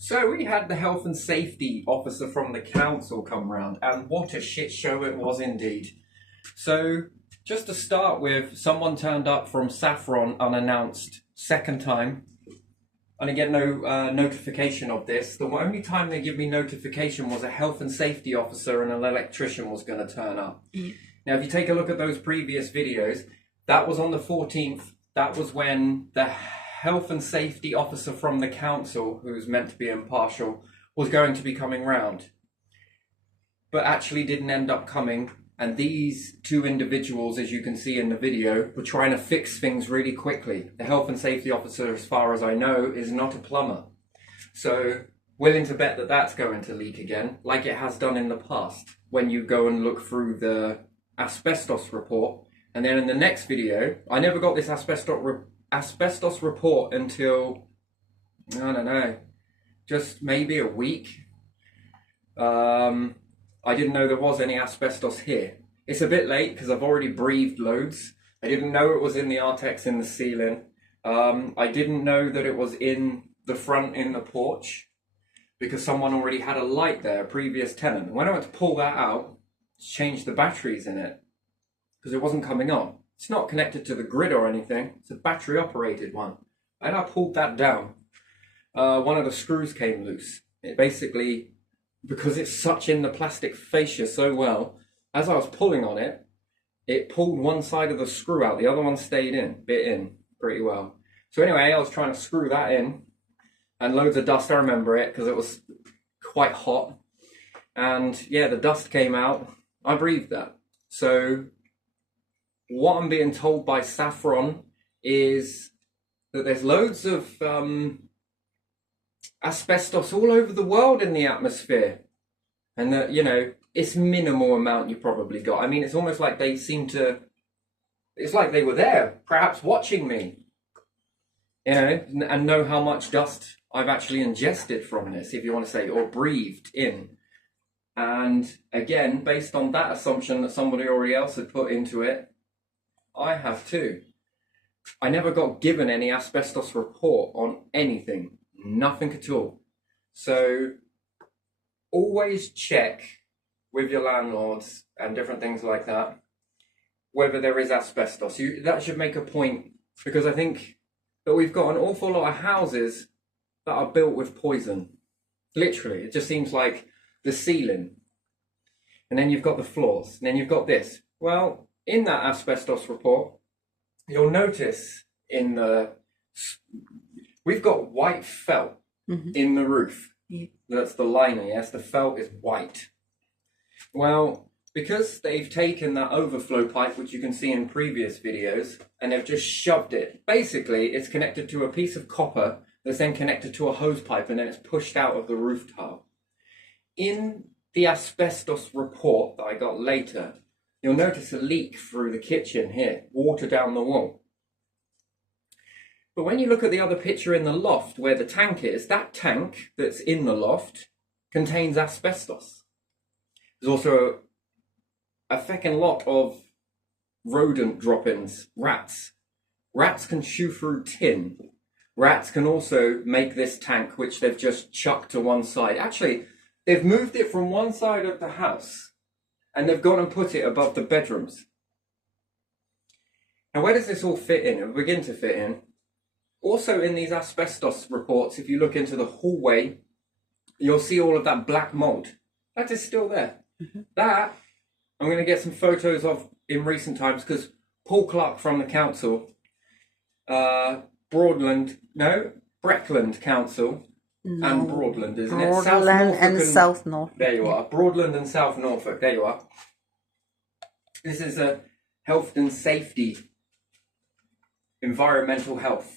So we had the health and safety officer from the council come round, and what a shit show it was indeed. So, just to start with, someone turned up from Saffron unannounced, second time. And I get no notification of this. The only time they give me notification was a health and safety officer and an electrician was going to turn up. Now, if you take a look at those previous videos, that was on the 14th. That was when the health and safety officer from the council, who's meant to be impartial, was going to be coming round. But actually didn't end up coming. And these two individuals, as you can see in the video, were trying to fix things really quickly. The health and safety officer, as far as I know, is not a plumber. So, willing to bet that that's going to leak again, like it has done in the past, when you go and look through the asbestos report. And then in the next video, I never got this asbestos report until, I don't know, just maybe a week. I didn't know there was any asbestos here. It's a bit late because I've already breathed loads. I didn't know it was in the Artex in the ceiling. I didn't know that it was in the front in the porch because someone already had a light there, a previous tenant. When I went to pull that out, change the batteries in it because it wasn't coming on. It's not connected to the grid or anything. It's a battery operated one. And I pulled that down. One of the screws came loose. It basically, because it's such in the plastic fascia so well, as I was pulling on it, it pulled one side of the screw out. The other one stayed in, bit in pretty well. So anyway, I was trying to screw that in and loads of dust. I remember it because it was quite hot. And yeah, the dust came out. I breathed that. So what I'm being told by Saffron is that there's loads of asbestos all over the world in the atmosphere. And that, you know, it's minimal amount you probably got. I mean, it's almost like they seem to, it's like they were there, perhaps watching me, you know, and know how much dust I've actually ingested from this, if you want to say, or breathed in. And again, based on that assumption that somebody already else had put into it, I have too. I never got given any asbestos report on anything, nothing at all. So always check with your landlords and different things like that whether there is asbestos. That should make a point, because I think that we've got an awful lot of houses that are built with poison. Literally, it just seems like the ceiling. And then you've got the floors, and then you've got this. Well, in that asbestos report, you'll notice we've got white felt in the roof. That's the liner, yes, the felt is white. Well, because they've taken that overflow pipe, which you can see in previous videos, and they've just shoved it. Basically, it's connected to a piece of copper that's then connected to a hose pipe, and then it's pushed out of the roof tile. In the asbestos report that I got later, you'll notice a leak through the kitchen here, water down the wall. But when you look at the other picture in the loft where the tank is, that tank that's in the loft contains asbestos. There's also a feckin' lot of rodent droppings, rats. Rats can chew through tin. Rats can also make this tank, which they've just chucked to one side. Actually, they've moved it from one side of the house and they've gone and put it above the bedrooms. Now, where does this all fit in? It'll begin to fit in. Also, in these asbestos reports, if you look into the hallway, you'll see all of that black mold. That is still there. That, I'm going to get some photos of in recent times, because Paul Clark from the council, Breckland Council, and Broadland, isn't it? Broadland and South Norfolk. There you are. Broadland and South Norfolk. There you are. This is a health and safety, environmental health.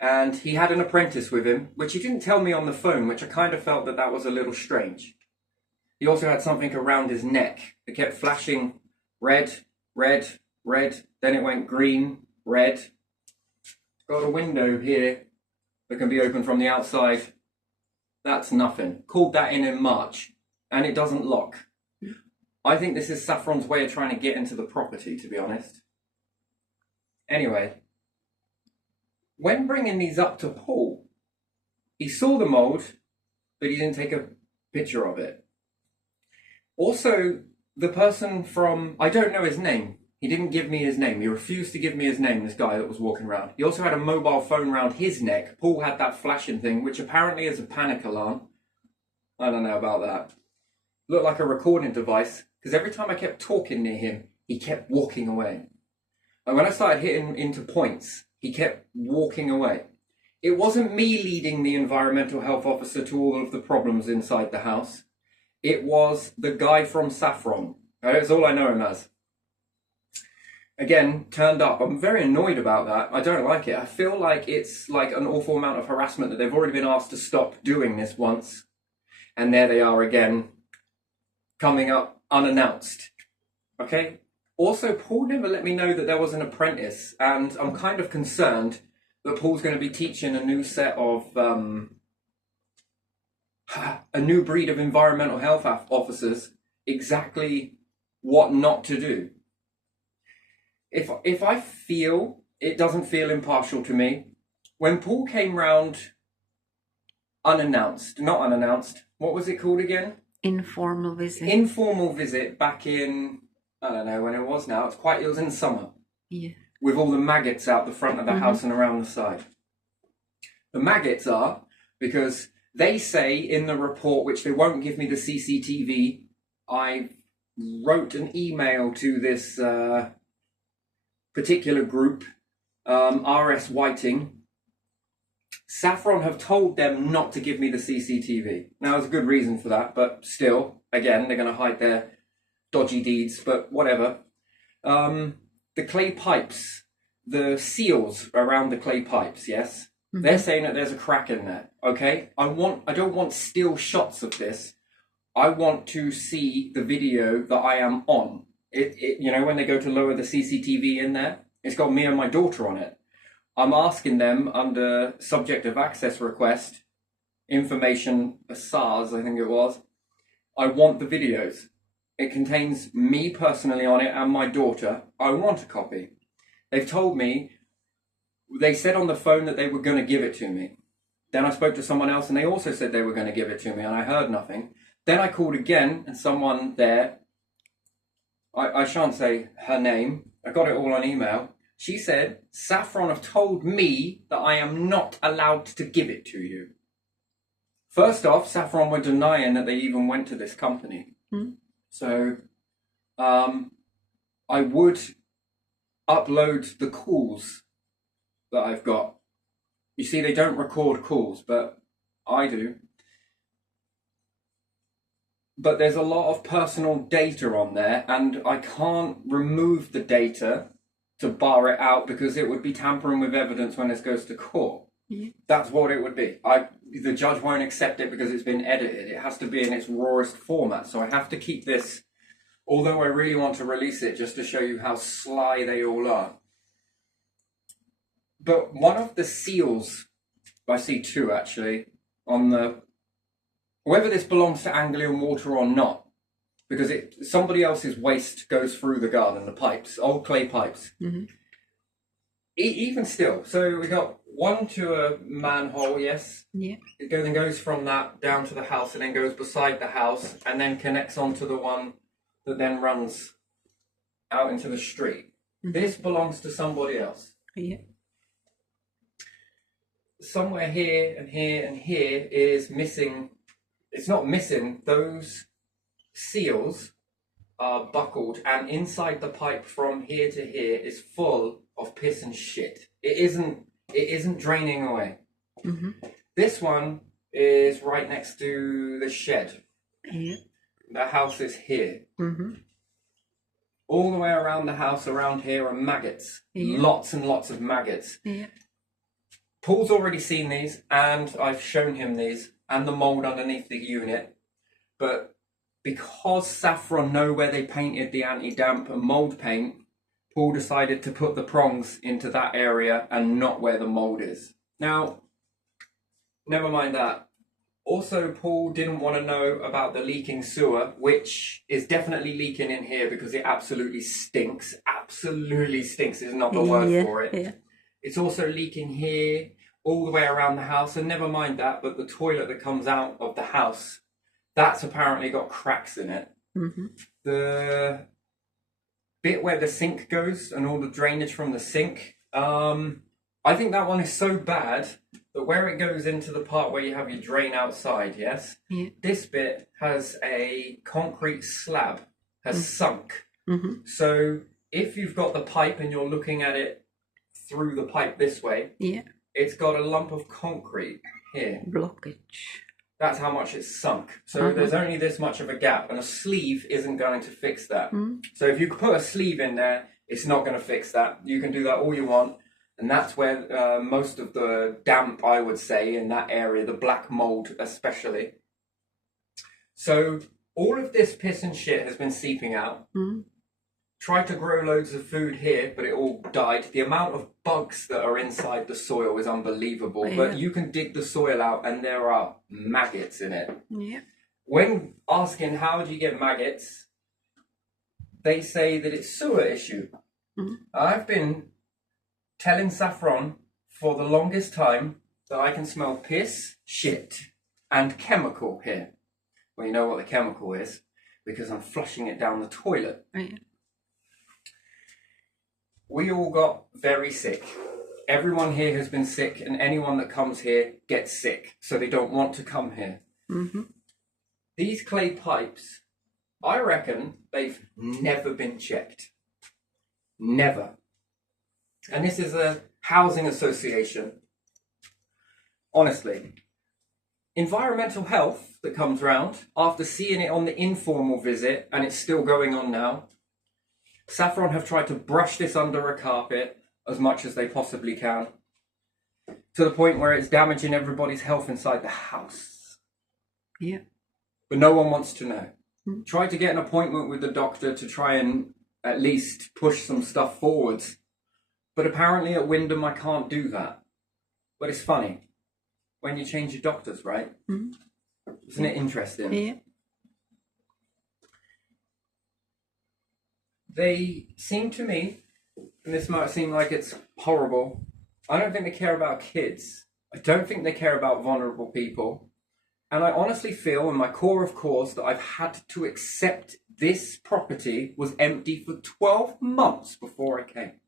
And he had an apprentice with him, which he didn't tell me on the phone, which I kind of felt that was a little strange. He also had something around his neck. It kept flashing red, red, red. Then it went green, red. Got a window here that can be opened from the outside. That's nothing. Called that in March, and it doesn't lock. I think this is Saffron's way of trying to get into the property, to be honest. Anyway, when bringing these up to Paul, he saw the mold, but he didn't take a picture of it. Also, the person from, I don't know his name. He didn't give me his name. He refused to give me his name, this guy that was walking around. He also had a mobile phone around his neck. Paul had that flashing thing, which apparently is a panic alarm. I don't know about that. Looked like a recording device, because every time I kept talking near him, he kept walking away. And when I started hitting into points, he kept walking away. It wasn't me leading the environmental health officer to all of the problems inside the house. It was the guy from Saffron. That's all I know him as. Again, turned up. I'm very annoyed about that. I don't like it. I feel like it's like an awful amount of harassment that they've already been asked to stop doing this once. And there they are again, coming up unannounced. Okay? Also, Paul never let me know that there was an apprentice. And I'm kind of concerned that Paul's going to be teaching a new set of, a new breed of environmental health officers exactly what not to do. If I feel, it doesn't feel impartial to me. When Paul came round not unannounced, what was it called again? Informal visit. Informal visit back in, I don't know when it was now, it was in summer. Yeah. With all the maggots out the front of the house and around the side. The maggots are because they say in the report, which they won't give me the CCTV, I wrote an email to this particular group, RS Whiting. Saffron have told them not to give me the CCTV. Now, there's a good reason for that, but still, again, they're going to hide their dodgy deeds, but whatever. The clay pipes, the seals around the clay pipes, yes? Mm-hmm. They're saying that there's a crack in there, okay? I don't want still shots of this. I want to see the video that I am on. You know, when they go to lower the CCTV in there, it's got me and my daughter on it. I'm asking them under subject of access request, information, SARS, I think it was. I want the videos. It contains me personally on it and my daughter. I want a copy. They've told me, they said on the phone that they were going to give it to me. Then I spoke to someone else and they also said they were going to give it to me and I heard nothing. Then I called again and someone there, I shan't say her name, I got it all on email. She said, Saffron have told me that I am not allowed to give it to you. First off, Saffron were denying that they even went to this company. So I would upload the calls that I've got. You see, they don't record calls, but I do. But there's a lot of personal data on there, and I can't remove the data to bar it out because it would be tampering with evidence when this goes to court. Yeah. That's what it would be. The judge won't accept it because it's been edited. It has to be in its rawest format. So I have to keep this, although I really want to release it just to show you how sly they all are. But one of the seals, I see two actually, on the, whether this belongs to Anglian Water or not, because somebody else's waste goes through the garden, the pipes, old clay pipes. Mm-hmm. Even still, so we got one to a manhole, yes? Yeah. It then goes from that down to the house and then goes beside the house and then connects onto the one that then runs out into the street. Mm-hmm. This belongs to somebody else. Yeah. Somewhere here and here and here is missing. It's not missing, those seals are buckled and inside the pipe from here to here is full of piss and shit. It isn't draining away. Mm-hmm. This one is right next to the shed. Yeah. The house is here. Mm-hmm. All the way around the house around here are maggots. Yeah. Lots and lots of maggots. Yeah. Paul's already seen these and I've shown him these and the mould underneath the unit. But because Saffron know where they painted the anti-damp and mould paint, Paul decided to put the prongs into that area and not where the mould is. Now, never mind that. Also, Paul didn't want to know about the leaking sewer, which is definitely leaking in here because it absolutely stinks. Absolutely stinks is not the word for it. Yeah. It's also leaking here. all the way around the house, and never mind that, but the toilet that comes out of the house, that's apparently got cracks in it. Mm-hmm. The bit where the sink goes and all the drainage from the sink, I think that one is so bad that where it goes into the part where you have your drain outside, yes? Yeah. This bit has a concrete slab, has sunk. Mm-hmm. So if you've got the pipe and you're looking at it through the pipe this way, Yeah. it's got a lump of concrete here. Blockage. That's how much it's sunk. So there's only this much of a gap, and a sleeve isn't going to fix that. So if you put a sleeve in there, it's not going to fix that. You can do that all you want, and that's where most of the damp, I would say, in that area, the black mold especially. So all of this piss and shit has been seeping out. Tried to grow loads of food here, but it all died. The amount of bugs that are inside the soil is unbelievable. Yeah. But you can dig the soil out and there are maggots in it. Yeah. When asking how do you get maggots, they say that it's sewer issue. I've been telling Saffron for the longest time that I can smell piss, shit, and chemical here. Well, you know what the chemical is, because I'm flushing it down the toilet. Right. We all got very sick. Everyone here has been sick, and anyone that comes here gets sick, so they don't want to come here. These clay pipes, I reckon they've never been checked. Never. And this is a housing association. Honestly. Environmental health that comes round, after seeing it on the informal visit, and it's still going on now, Saffron have tried to brush this under a carpet as much as they possibly can, to the point where it's damaging everybody's health inside the house. Yeah. But no one wants to know. Tried to get an appointment with the doctor to try and at least push some stuff forwards. But apparently at Wyndham I can't do that. But it's funny. When you change your doctors, right? Isn't it interesting? Yeah. They seem to me, and this might seem like it's horrible, I don't think they care about kids. I don't think they care about vulnerable people. And I honestly feel in my core of cores that I've had to accept this property was empty for 12 months before I came.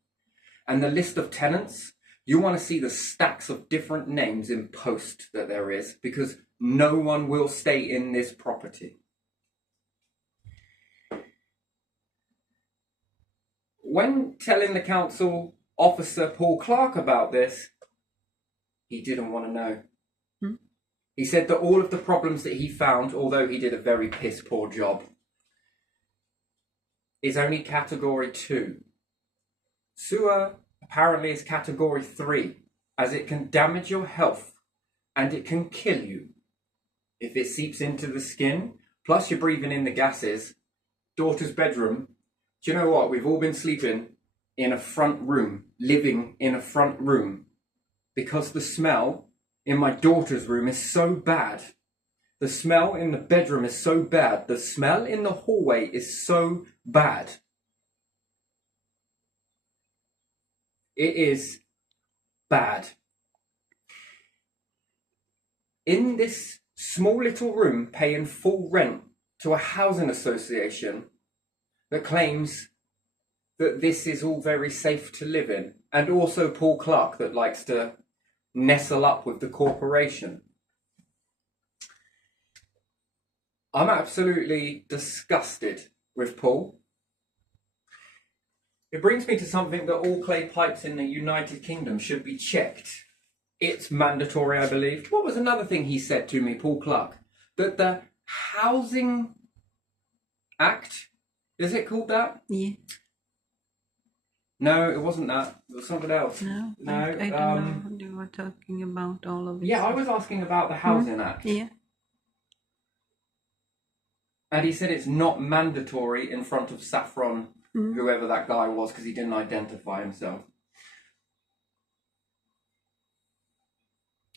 And the list of tenants, you want to see the stacks of different names in post that there is, because no one will stay in this property. When telling the council officer Paul Clark about this, he didn't want to know. He said that all of the problems that he found, although he did a very piss poor job, is only category 2. Sewer apparently is category 3, as it can damage your health and it can kill you if it seeps into the skin. Plus you're breathing in the gases. Daughter's bedroom. Do you know what? We've all been sleeping in a front room, living in a front room, because the smell in my daughter's room is so bad. The smell in the bedroom is so bad. The smell in the hallway is so bad. It is bad. In this small little room, paying full rent to a housing association that claims that this is all very safe to live in, and also Paul Clark that likes to nestle up with the corporation. I'm absolutely disgusted with Paul. It brings me to something that all clay pipes in the United Kingdom should be checked. It's mandatory, I believe. What was another thing he said to me, Paul Clark? That the Housing Act, is it called that? Yeah. No, it wasn't that. It was something else. No. No, I don't know what you were talking about. All of it. Yeah, I was asking about the Housing Act. Yeah. And he said it's not mandatory in front of Saffron, whoever that guy was, because he didn't identify himself.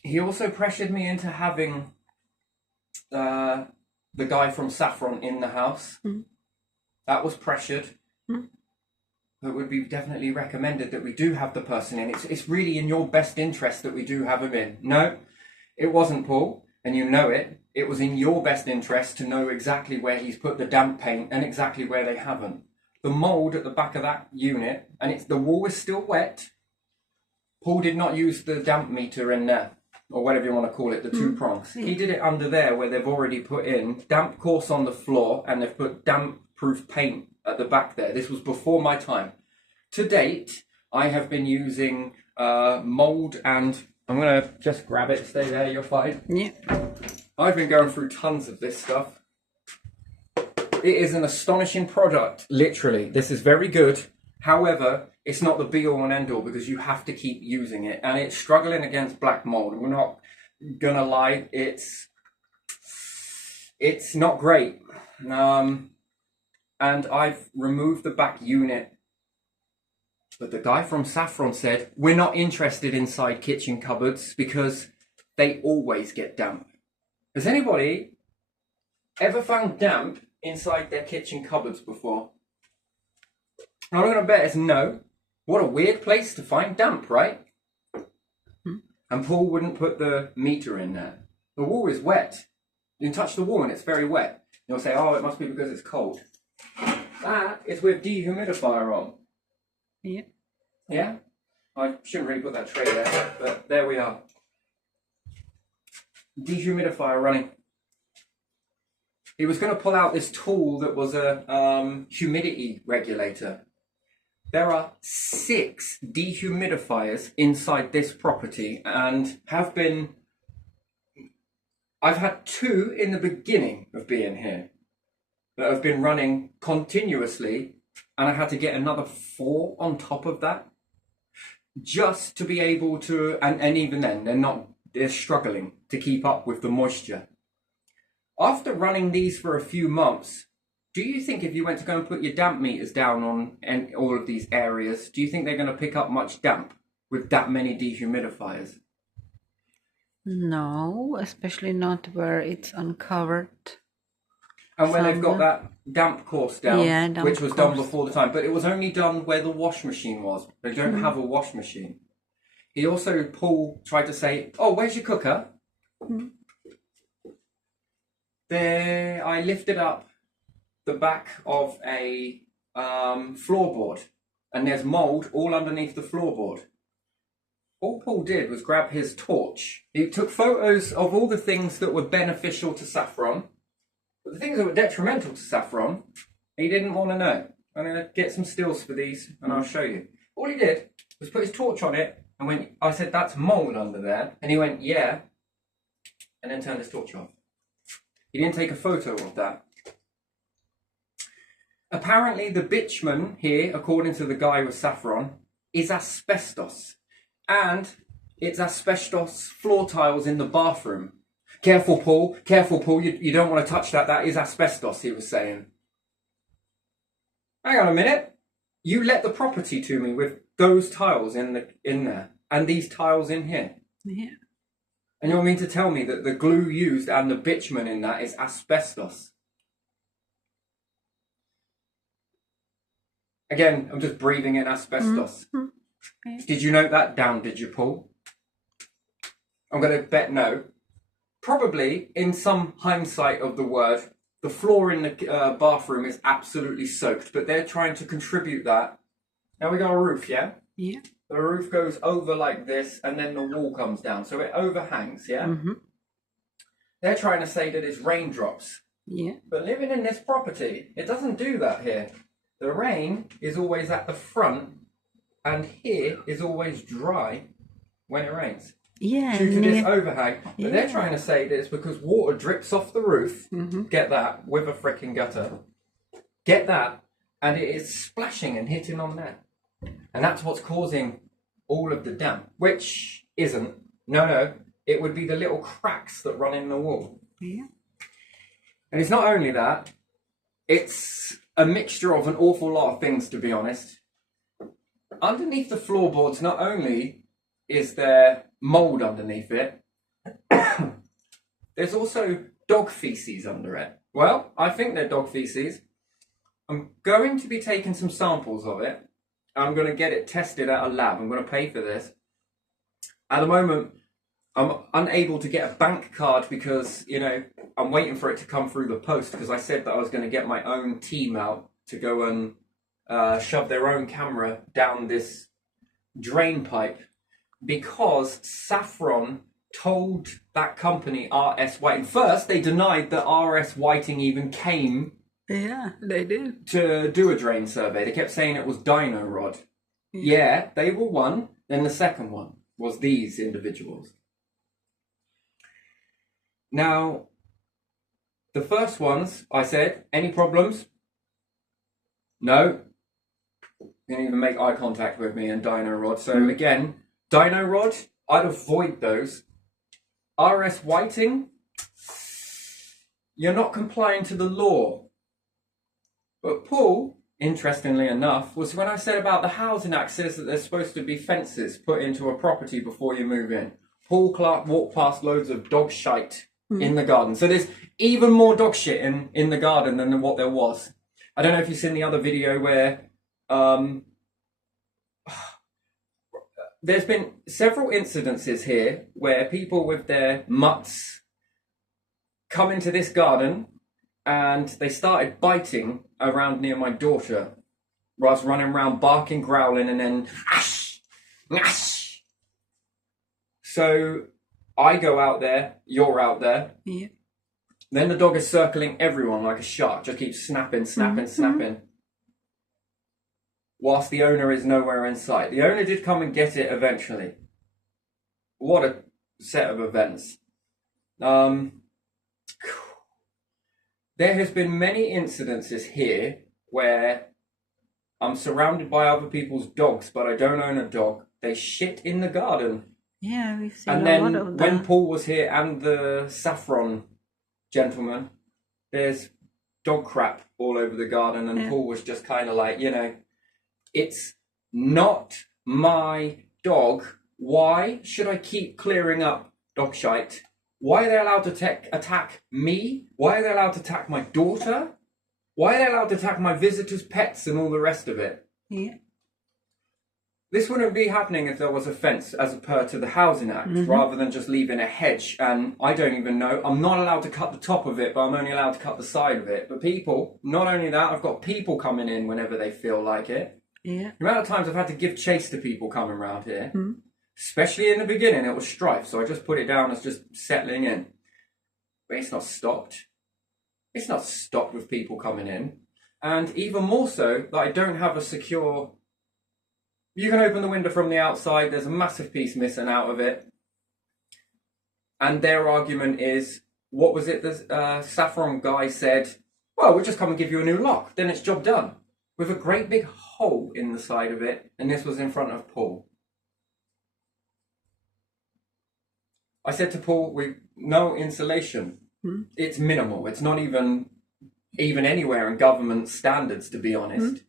He also pressured me into having the guy from Saffron in the house. That was pressured. it would be definitely recommended that we do have the person in. It's really in your best interest that we do have him in. No, it wasn't, Paul, and you know it. It was in your best interest to know exactly where he's put the damp paint and exactly where they haven't. The mould at the back of that unit, and the wall is still wet. Paul did not use the damp meter in there, or whatever you want to call it, the two prongs. He did it under there where they've already put in damp course on the floor, and they've put damp-proof paint at the back there. This was before my time. To date, I have been using mould and... I'm going to just grab it, stay there, you're fine. Yeah. I've been going through tons of this stuff. It is an astonishing product, literally. This is very good. However, it's not the be-all and end-all because you have to keep using it. And it's struggling against black mold. We're not going to lie. It's not great. And I've removed the back unit. But the guy from Saffron said, we're not interested inside kitchen cupboards because they always get damp. Has anybody ever found damp inside their kitchen cupboards before? I'm not going to bet it's no. What a weird place to find damp, right? And Paul wouldn't put the meter in there. The wall is wet. You can touch the wall and it's very wet. You'll say, oh, it must be because it's cold. That is with dehumidifier on. Yeah. Yeah? I shouldn't really put that tray there, but there we are. Dehumidifier running. He was going to pull out this tool that was a humidity regulator. There are 6 dehumidifiers inside this property and I've had 2 in the beginning of being here that have been running continuously, and I had to get another 4 on top of that just to be able to, and even then they're struggling to keep up with the moisture. After running these for a few months, do you think if you went to go and put your damp meters down on all of these areas, do you think they're going to pick up much damp with that many dehumidifiers? No, especially not where it's uncovered. And when they've got that damp course down, which was done before the time, but it was only done where the wash machine was. They don't have a wash machine. He also, Paul tried to say, oh, where's your cooker? There, I lifted up the back of a floorboard, and there's mould all underneath the floorboard. All Paul did was grab his torch. He took photos of all the things that were beneficial to Saffron, but the things that were detrimental to Saffron, he didn't want to know. I'm going to get some stills for these, and I'll show you. All he did was put his torch on it, and I said, that's mould under there, and he went, yeah, and then turned his torch off. He didn't take a photo of that. Apparently the bitumen here, according to the guy with Saffron, is asbestos. And it's asbestos floor tiles in the bathroom. Careful, Paul, you don't want to touch that. That is asbestos, he was saying. Hang on a minute. You let the property to me with those tiles in there and these tiles in here. Yeah. And you want me to tell me that the glue used and the bitumen in that is asbestos? Again, I'm just breathing in asbestos. Okay. Did you note that down, did you, Paul? I'm going to bet no. Probably, in some hindsight of the word, the floor in the bathroom is absolutely soaked, but they're trying to contribute that. Now we got a roof, yeah? Yeah. The roof goes over like this, and then the wall comes down, so it overhangs, yeah? Mm-hmm. They're trying to say that it's raindrops. Yeah. But living in this property, it doesn't do that here. The rain is always at the front, and here is always dry when it rains. Yeah. Due to this overhang. But they're trying to say that it's because water drips off the roof. Mm-hmm. Get that, with a freaking gutter. Get that, and it is splashing and hitting on there. And that's what's causing all of the damp, which isn't. No, it would be the little cracks that run in the wall. Yeah. And it's not only that, it's a mixture of an awful lot of things, to be honest. Underneath the floorboards, not only is there mould underneath it, there's also dog feces under it. Well, I think they're dog feces. I'm going to be taking some samples of it, I'm going to get it tested at a lab. I'm going to pay for this. At the moment, I'm unable to get a bank card because, you know, I'm waiting for it to come through the post because I said that I was going to get my own team out to go and shove their own camera down this drain pipe because Saffron told that company RS Whiting. First, they denied that RS Whiting even came Yeah, they did. to do a drain survey. They kept saying it was Dino Rod. Yeah, they were one. Then the second one was these individuals. Now, the first ones, I said, any problems? No. Didn't even make eye contact with me and Dino Rod. So again, Dino Rod, I'd avoid those. RS Whiting, you're not complying to the law. But Paul, interestingly enough, was when I said about the Housing Act says that there's supposed to be fences put into a property before you move in. Paul Clark walked past loads of dog shite in the garden. So there's even more dog shit in the garden than what there was. I don't know if you've seen the other video where there's been several incidences here where people with their mutts come into this garden and they started biting around near my daughter whilst running around barking, growling, and then ash, ash. So I go out there, you're out there. Yeah. Then the dog is circling everyone like a shark, just keeps snapping, snapping. Whilst the owner is nowhere in sight. The owner did come and get it eventually. What a set of events. There has been many incidences here where I'm surrounded by other people's dogs, but I don't own a dog. They shit in the garden. Yeah, we've seen And a lot then of when that. Paul was here and the Saffron gentleman, there's dog crap all over the garden, and Paul was just kind of like, you know, it's not my dog. Why should I keep clearing up dog shite? Why are they allowed to attack me? Why are they allowed to attack my daughter? Why are they allowed to attack my visitors' pets and all the rest of it? Yeah. This wouldn't be happening if there was a fence as per to the Housing Act, rather than just leaving a hedge. And I don't even know, I'm not allowed to cut the top of it, but I'm only allowed to cut the side of it. But people, not only that, I've got people coming in whenever they feel like it. Yeah. The amount of times I've had to give chase to people coming around here, especially in the beginning, it was strife. So I just put it down as just settling in. But it's not stopped. It's not stopped with people coming in. And even more so, that I don't have a secure... You can open the window from the outside, there's a massive piece missing out of it. And their argument is, what was it the Saffron guy said? Well, we'll just come and give you a new lock, then it's job done. With a great big hole in the side of it, and this was in front of Paul. I said to Paul, with no insulation. It's minimal. It's not even anywhere in government standards, to be honest.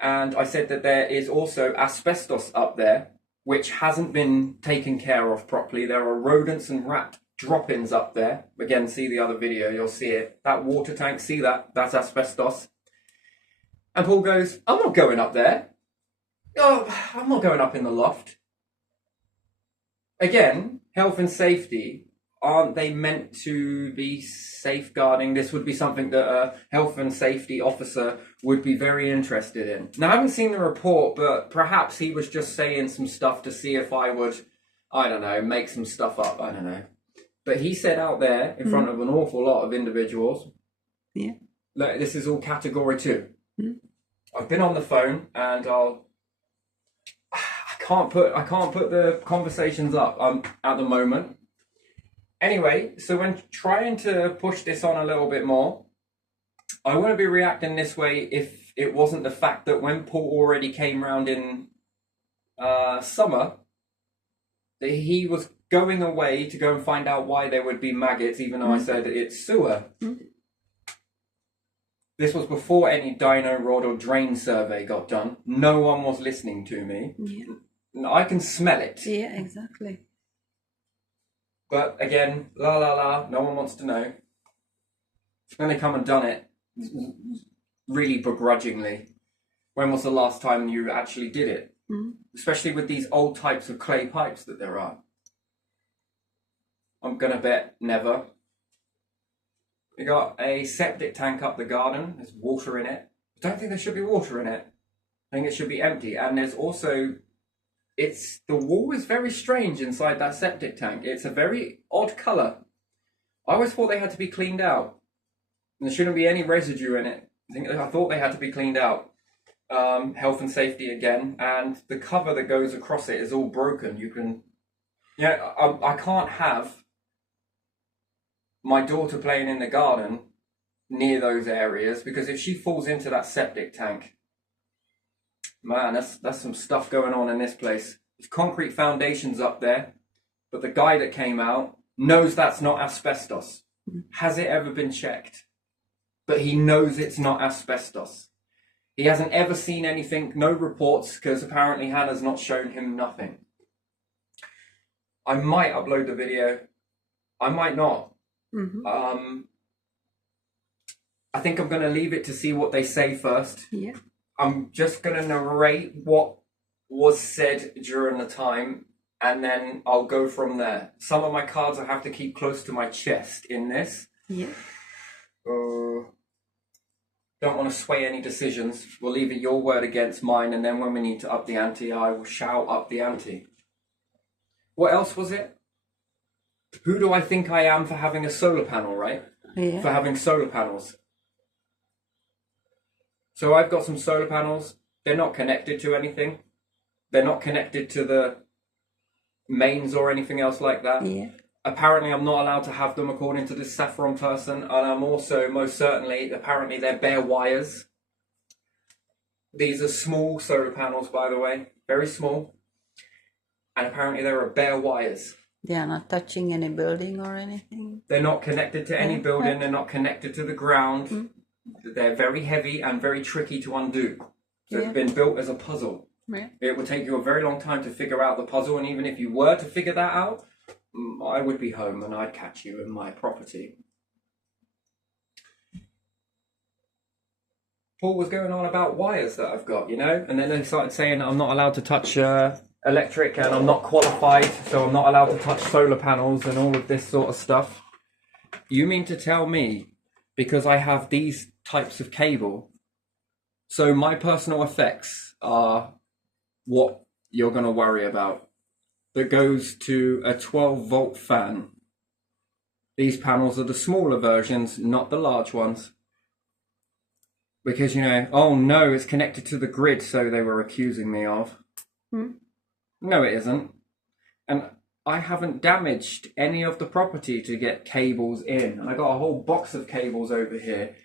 And I said that there is also asbestos up there, which hasn't been taken care of properly. There are rodents and rat drop-ins up there. Again, see the other video, you'll see it. That water tank, see that? That's asbestos. And Paul goes, I'm not going up there. Oh, I'm not going up in the loft. Again, health and safety, aren't they meant to be safeguarding? This would be something that a health and safety officer would be very interested in. Now, I haven't seen the report, but perhaps he was just saying some stuff to see if I would, I don't know, make some stuff up. I don't know. But he said out there in front of an awful lot of individuals, look, this is all category 2. I've been on the phone and I can't put the conversations up at the moment. Anyway, so when trying to push this on a little bit more, I wouldn't be reacting this way if it wasn't the fact that when Paul already came round in summer, that he was going away to go and find out why there would be maggots, even though I said it's sewer. This was before any Dino Rod or drain survey got done. No one was listening to me. Yeah. I can smell it. Yeah, exactly. But again, la la la, no one wants to know. Then they come and done it, really begrudgingly. When was the last time you actually did it? Mm. Especially with these old types of clay pipes that there are. I'm gonna bet never. We got a septic tank up the garden. There's water in it. I don't think there should be water in it. I think it should be empty. And there's also, the wall is very strange inside that septic tank. It's a very odd colour. I always thought they had to be cleaned out. And there shouldn't be any residue in it. I thought they had to be cleaned out. Health and safety again. And the cover that goes across it is all broken. I can't have my daughter playing in the garden near those areas, because if she falls into that septic tank, man, that's some stuff going on in this place. There's concrete foundations up there, but the guy that came out knows that's not asbestos. Has it ever been checked? But he knows it's not asbestos. He hasn't ever seen anything, no reports, because apparently Hannah's not shown him nothing. I might upload the video. I might not. Mm-hmm. I think I'm going to leave it to see what they say first. Yeah. I'm just going to narrate what was said during the time, and then I'll go from there. Some of my cards I have to keep close to my chest in this. Yeah. Don't want to sway any decisions. We'll leave it your word against mine, and then when we need to up the ante, I will shout up the ante. What else was it? Who do I think I am for having a solar panel, right? Yeah. For having solar panels. So I've got some solar panels. They're not connected to anything. They're not connected to the mains or anything else like that. Yeah. Apparently I'm not allowed to have them according to this Saffron person. And I'm also most certainly, apparently they're bare wires. These are small solar panels, by the way. Very small. And apparently there are bare wires. They are not touching any building or anything. They're not connected to any building. They're not connected to the ground. Mm. They're very heavy and very tricky to undo. So they've been built as a puzzle. Yeah. It would take you a very long time to figure out the puzzle. And even if you were to figure that out, I would be home and I'd catch you in my property. Paul was going on about wires that I've got, and then they started saying I'm not allowed to touch electric and I'm not qualified, so I'm not allowed to touch solar panels and all of this sort of stuff. You mean to tell me, because I have these types of cable, so my personal effects are what you're going to worry about? That goes to a 12-volt fan. These panels are the smaller versions, not the large ones. Because, oh no, it's connected to the grid, so they were accusing me of. No, it isn't. And I haven't damaged any of the property to get cables in. And I got a whole box of cables over here.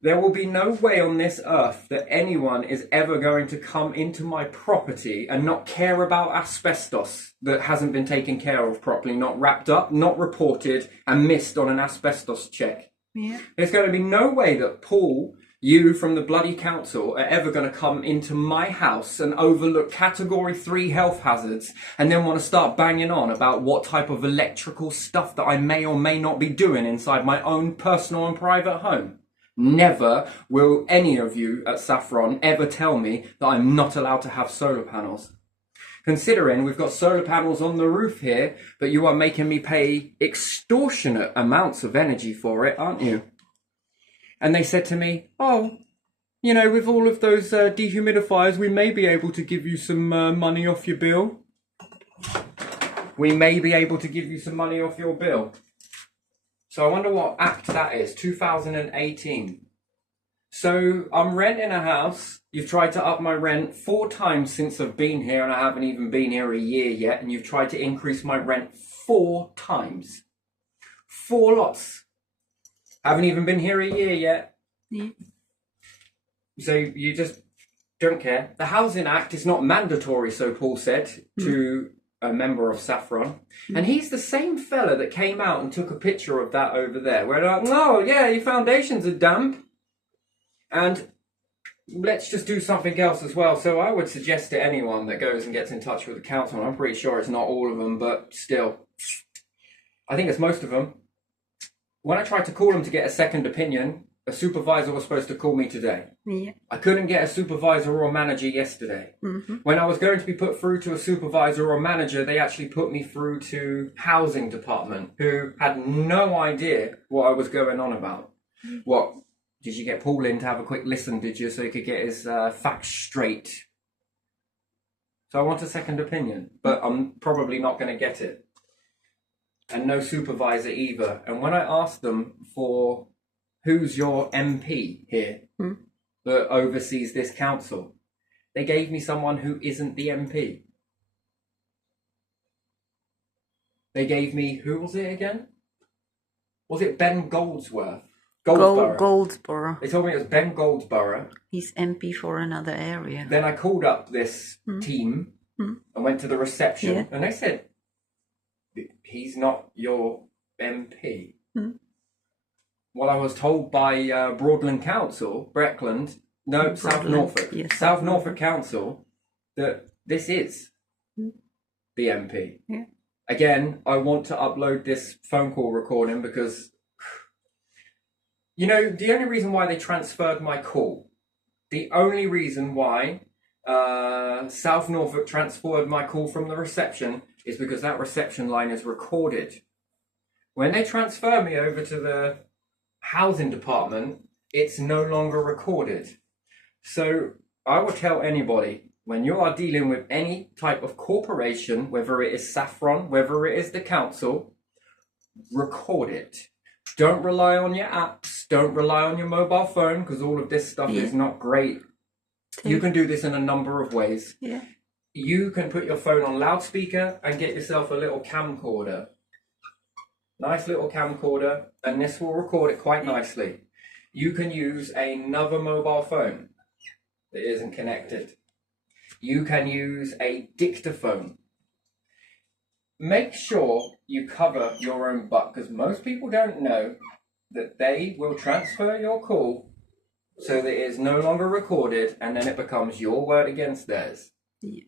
There will be no way on this earth that anyone is ever going to come into my property and not care about asbestos that hasn't been taken care of properly, not wrapped up, not reported, and missed on an asbestos check. Yeah. There's going to be no way that Paul, you from the bloody council, are ever going to come into my house and overlook category 3 health hazards and then want to start banging on about what type of electrical stuff that I may or may not be doing inside my own personal and private home. Never will any of you at Saffron ever tell me that I'm not allowed to have solar panels. Considering we've got solar panels on the roof here, but you are making me pay extortionate amounts of energy for it, aren't you? And they said to me, oh, with all of those dehumidifiers, we may be able to give you some money off your bill. We may be able to give you some money off your bill. So I wonder what act that is, 2018. So I'm renting a house. You've tried to up my rent 4 times since I've been here, and I haven't even been here a year yet. And you've tried to increase my rent 4 times. 4 lots. Haven't even been here a year yet. Yeah. So you just don't care. The Housing Act is not mandatory, so Paul said to a member of Saffron. And he's the same fella that came out and took a picture of that over there. Where they're like, oh, yeah, your foundations are damp. And let's just do something else as well. So I would suggest to anyone that goes and gets in touch with the council, and I'm pretty sure it's not all of them, but still, I think it's most of them. When I tried to call them to get a second opinion, a supervisor was supposed to call me today. Yeah. I couldn't get a supervisor or manager yesterday. Mm-hmm. When I was going to be put through to a supervisor or manager, they actually put me through to housing department, who had no idea what I was going on about. What, did you get Paul in to have a quick listen, did you, so he could get his facts straight? So I want a second opinion, but I'm probably not going to get it. And no supervisor either. And when I asked them for who's your MP here that oversees this council, they gave me someone who isn't the MP. They gave me, who was it again? Was it Ben Goldsworth? Goldsborough. They told me it was Ben Goldsborough. He's MP for another area. Then I called up this team and went to the reception, and they said, he's not your MP. Well, I was told by Broadland Council, Breckland, no, South Norfolk, yes. South Norfolk Council, that this is the MP. Yeah. Again, I want to upload this phone call recording because, you know, the only reason why they transferred my call, the only reason why South Norfolk transferred my call from the reception is because that reception line is recorded. When they transfer me over to the housing department, it's no longer recorded. So I will tell anybody, when you are dealing with any type of corporation, whether it is Saffron, whether it is the council, record it. Don't rely on your apps. Don't rely on your mobile phone, because all of this stuff is not great. You can do this in a number of ways. Yeah. You can put your phone on loudspeaker and get yourself a little camcorder. Nice little camcorder, and this will record it quite nicely. You can use another mobile phone that isn't connected. You can use a dictaphone. Make sure you cover your own butt, because most people don't know that they will transfer your call so that it is no longer recorded, and then it becomes your word against theirs. Yeah.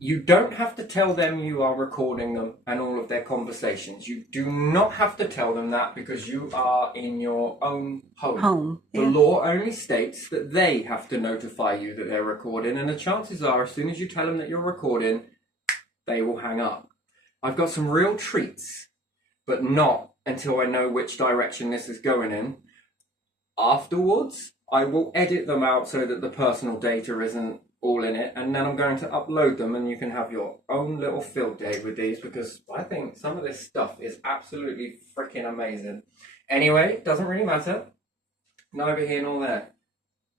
You don't have to tell them you are recording them and all of their conversations. You do not have to tell them that, because you are in your own home. The law only states that they have to notify you that they're recording, and the chances are, as soon as you tell them that you're recording, they will hang up. I've got some real treats, but not until I know which direction this is going in. Afterwards, I will edit them out so that the personal data isn't all in it, and then I'm going to upload them, and you can have your own little field day with these, because I think some of this stuff is absolutely freaking amazing. Anyway, it doesn't really matter. Neither here nor there.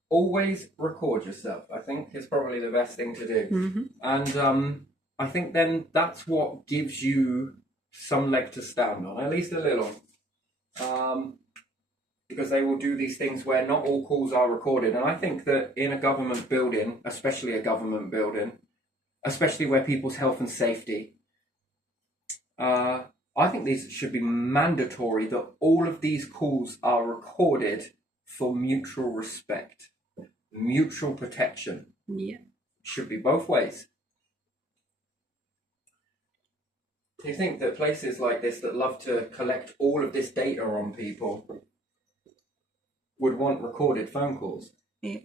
Always record yourself. I think is probably the best thing to do. And I think then that's what gives you some leg to stand on, at least a little. Because they will do these things where not all calls are recorded. And I think that in a government building, especially a government building, especially where people's health and safety, I think these should be mandatory, that all of these calls are recorded for mutual respect, mutual protection. Yeah. Should be both ways. Do you think that places like this that love to collect all of this data on people would want recorded phone calls? Yeah.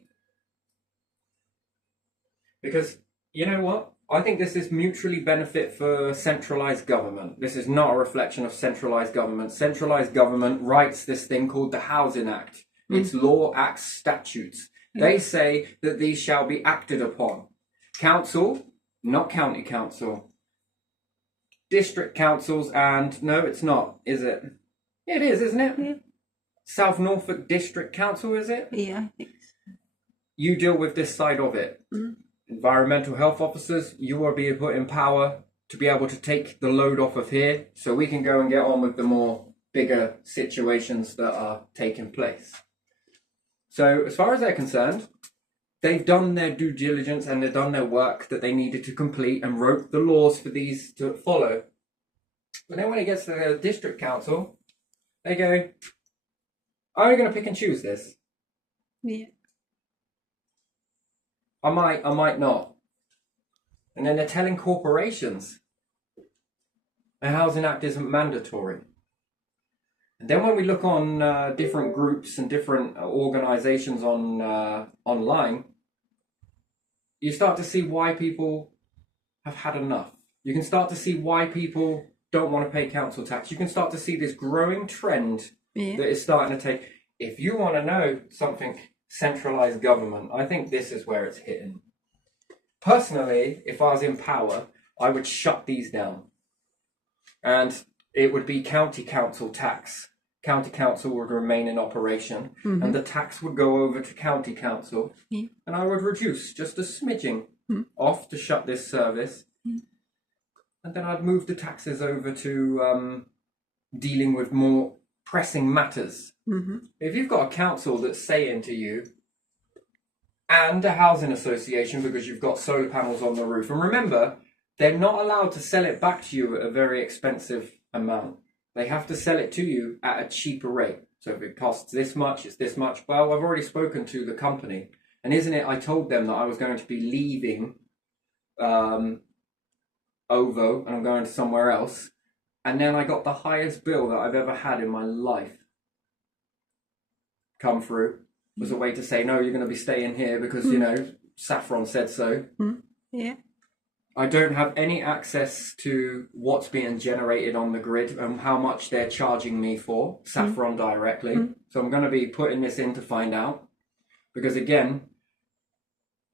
Because, you know what? I think this is mutually benefit for centralised government. This is not a reflection of centralised government. Centralised government writes this thing called the Housing Act. It's law, acts, statutes. They say that these shall be acted upon. Council, not county council. District councils, and no, it's not, is it? Yeah, it is, isn't it? Yeah. South Norfolk District Council, is it? Yeah, I think so. You deal with this side of it. Environmental health officers, you will be put in power to be able to take the load off of here, so we can go and get on with the more bigger situations that are taking place. So as far as they're concerned, they've done their due diligence and they've done their work that they needed to complete and wrote the laws for these to follow. But then when it gets to the district council, they go, I'm only going to pick and choose this. Yeah. I might not. And then they're telling corporations the Housing Act isn't mandatory. And then when we look on different groups and different organizations on online, you start to see why people have had enough. You can start to see why people don't want to pay council tax. You can start to see this growing trend that is starting to take. If you want to know something, centralized government, I think this is where it's hitting. Personally, if I was in power, I would shut these down. And it would be county council tax. County council would remain in operation, and the tax would go over to county council, and I would reduce just a smidging off to shut this service, and then I'd move the taxes over to dealing with more pressing matters. If you've got a council that's saying to you, and a housing association because you've got solar panels on the roof, and remember, they're not allowed to sell it back to you at a very expensive amount. They have to sell it to you at a cheaper rate. So if it costs this much, it's this much. Well, I've already spoken to the company. And isn't it, I told them that I was going to be leaving OVO and I'm going to somewhere else. And then I got the highest bill that I've ever had in my life come through. It was a way to say, no, you're going to be staying here because, you know, Saffron said so. Yeah. I don't have any access to what's being generated on the grid and how much they're charging me for, Saffron directly. So I'm going to be putting this in to find out. Because again,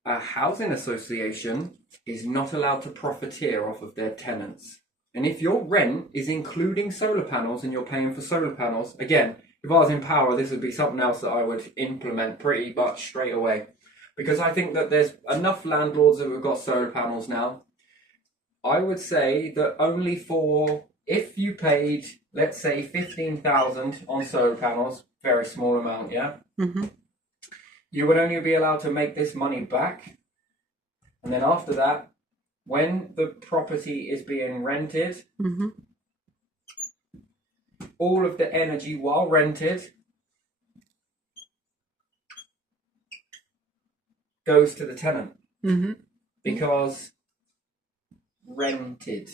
a housing association is not allowed to profiteer off of their tenants. And if your rent is including solar panels and you're paying for solar panels, again, if I was in power, this would be something else that I would implement pretty much straight away. Because I think that there's enough landlords that have got solar panels now. I would say that only for, if you paid, let's say 15,000 on solar panels, very small amount, yeah? You would only be allowed to make this money back. And then after that, when the property is being rented, all of the energy while rented goes to the tenant. Because rented.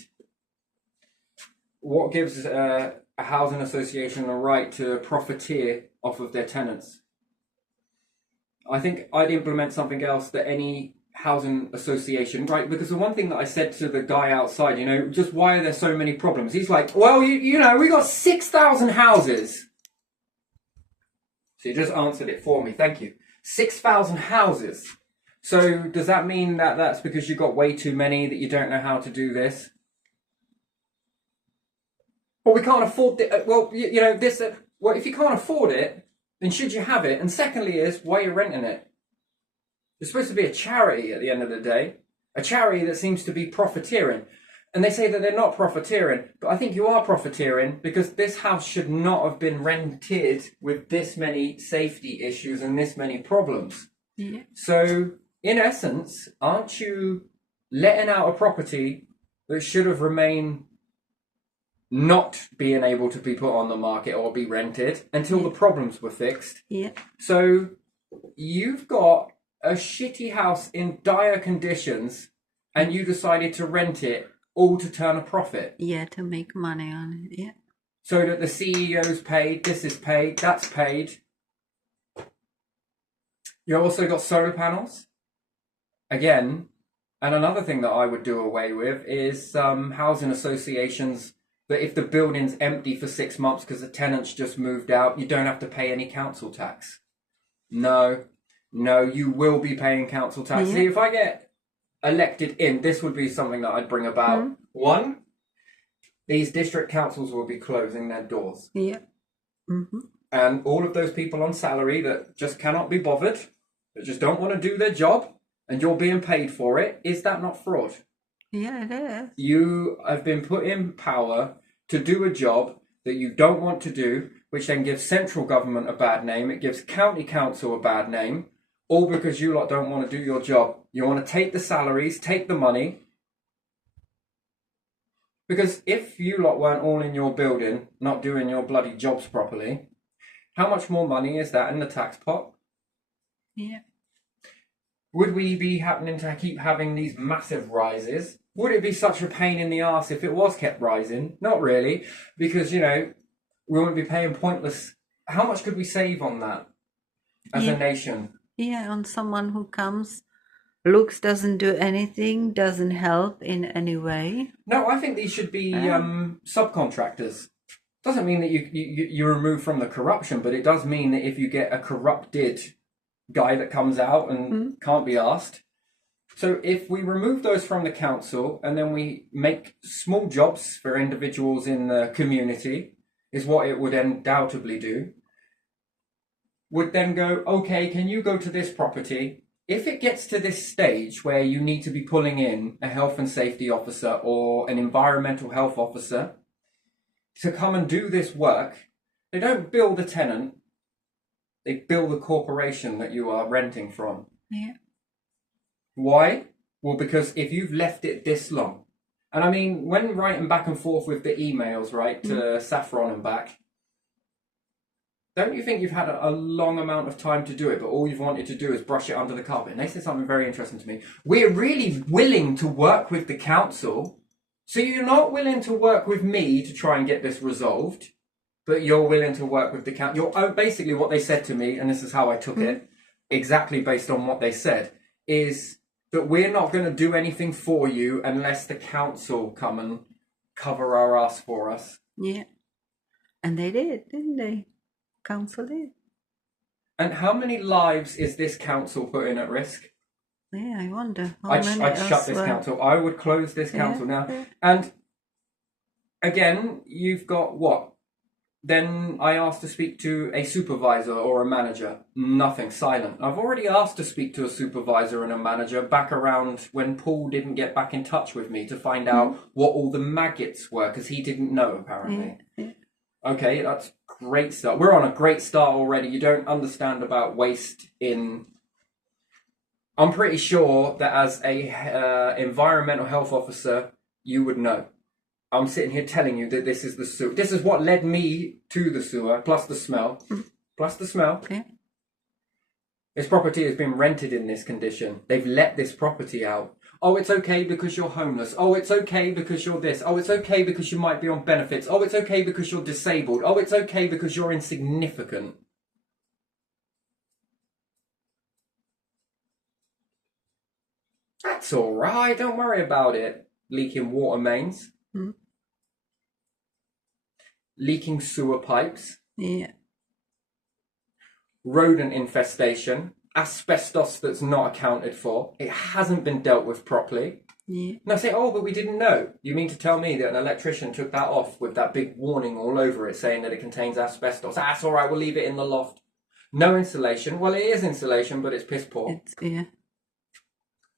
What gives a housing association a right to profiteer off of their tenants? I think I'd implement something else that any housing association, right? Because the one thing that I said to the guy outside, you know, just why are there so many problems? He's like, well, you know, we got 6,000 houses. So you just answered it for me. Thank you. 6,000 houses. So does that mean that that's because you've got way too many that you don't know how to do this? Well, we can't afford it. Well, you know, this. Well, if you can't afford it, then should you have it? And secondly is, why are you renting it? It's supposed to be a charity at the end of the day. A charity that seems to be profiteering. And they say that they're not profiteering. But I think you are profiteering because this house should not have been rented with this many safety issues and this many problems. So, in essence, aren't you letting out a property that should have remained not being able to be put on the market or be rented until the problems were fixed? So you've got a shitty house in dire conditions and you decided to rent it all to turn a profit. To make money on it. So that the CEO's paid, this is paid, that's paid. You also got solar panels. Again, and another thing that I would do away with is housing associations that if the building's empty for 6 months because the tenants just moved out, you don't have to pay any council tax. No, you will be paying council tax. See, if I get elected in, this would be something that I'd bring about. One, these district councils will be closing their doors. And all of those people on salary that just cannot be bothered, that just don't want to do their job, and you're being paid for it, is that not fraud? It is. You have been put in power to do a job that you don't want to do, which then gives central government a bad name, it gives county council a bad name, all because you lot don't want to do your job. You want to take the salaries, take the money. Because if you lot weren't all in your building, not doing your bloody jobs properly, how much more money is that in the tax pot? Would we be happening to keep having these massive rises? Would it be such a pain in the arse if it was kept rising? Not really, because, you know, We wouldn't be paying pointless. How much could we save on that as a nation? Yeah, on someone who comes, looks, doesn't do anything, doesn't help in any way. No, I think these should be subcontractors. Doesn't mean that you remove from the corruption, but it does mean that if you get a corrupted guy that comes out and can't be asked. So if we remove those from the council and then we make small jobs for individuals in the community, is what it would undoubtedly do. Would then go, okay, can you go to this property? If it gets to this stage where you need to be pulling in a health and safety officer or an environmental health officer to come and do this work, they don't bill the tenant, they bill the corporation that you are renting from. Yeah. Why? Well, because if you've left it this long, and I mean, when writing back and forth with the emails, right, to Saffron and back, don't you think you've had a long amount of time to do it, but all you've wanted to do is brush it under the carpet? And they said something very interesting to me. We're really willing to work with the council, so you're not willing to work with me to try and get this resolved, but you're willing to work with the council. Basically, what they said to me, and this is how I took it, exactly based on what they said, is that we're not going to do anything for you unless the council come and cover our ass for us. Yeah. And they did, didn't they? Council did. And how many lives is this council putting at risk? Yeah, I wonder. I'd shut this council. I would close this council now. Yeah. And again, you've got what? Then I asked to speak to a supervisor or a manager. Nothing, silent. I've already asked to speak to a supervisor and a manager back around when Paul didn't get back in touch with me to find out what all the maggots were, because he didn't know, apparently. Yeah. Okay, that's great start. We're on a great start already. You don't understand about waste in... I'm pretty sure that as a environmental health officer, you would know. I'm sitting here telling you that this is the sewer. This is what led me to the sewer, plus the smell. Plus the smell. Yeah. This property has been rented in this condition. They've let this property out. Oh, it's okay because you're homeless. Oh, it's okay because you're this. Oh, it's okay because you might be on benefits. Oh, it's okay because you're disabled. Oh, it's okay because you're insignificant. That's all right. Don't worry about it. Leaking water mains. Leaking sewer pipes. Yeah. Rodent infestation. Asbestos that's not accounted for. It hasn't been dealt with properly. Yeah. And I say, oh, but we didn't know. You mean to tell me that an electrician took that off with that big warning all over it saying that it contains asbestos? That's all right, we'll leave it in the loft. No insulation. Well, it is insulation, but it's piss poor. Yeah.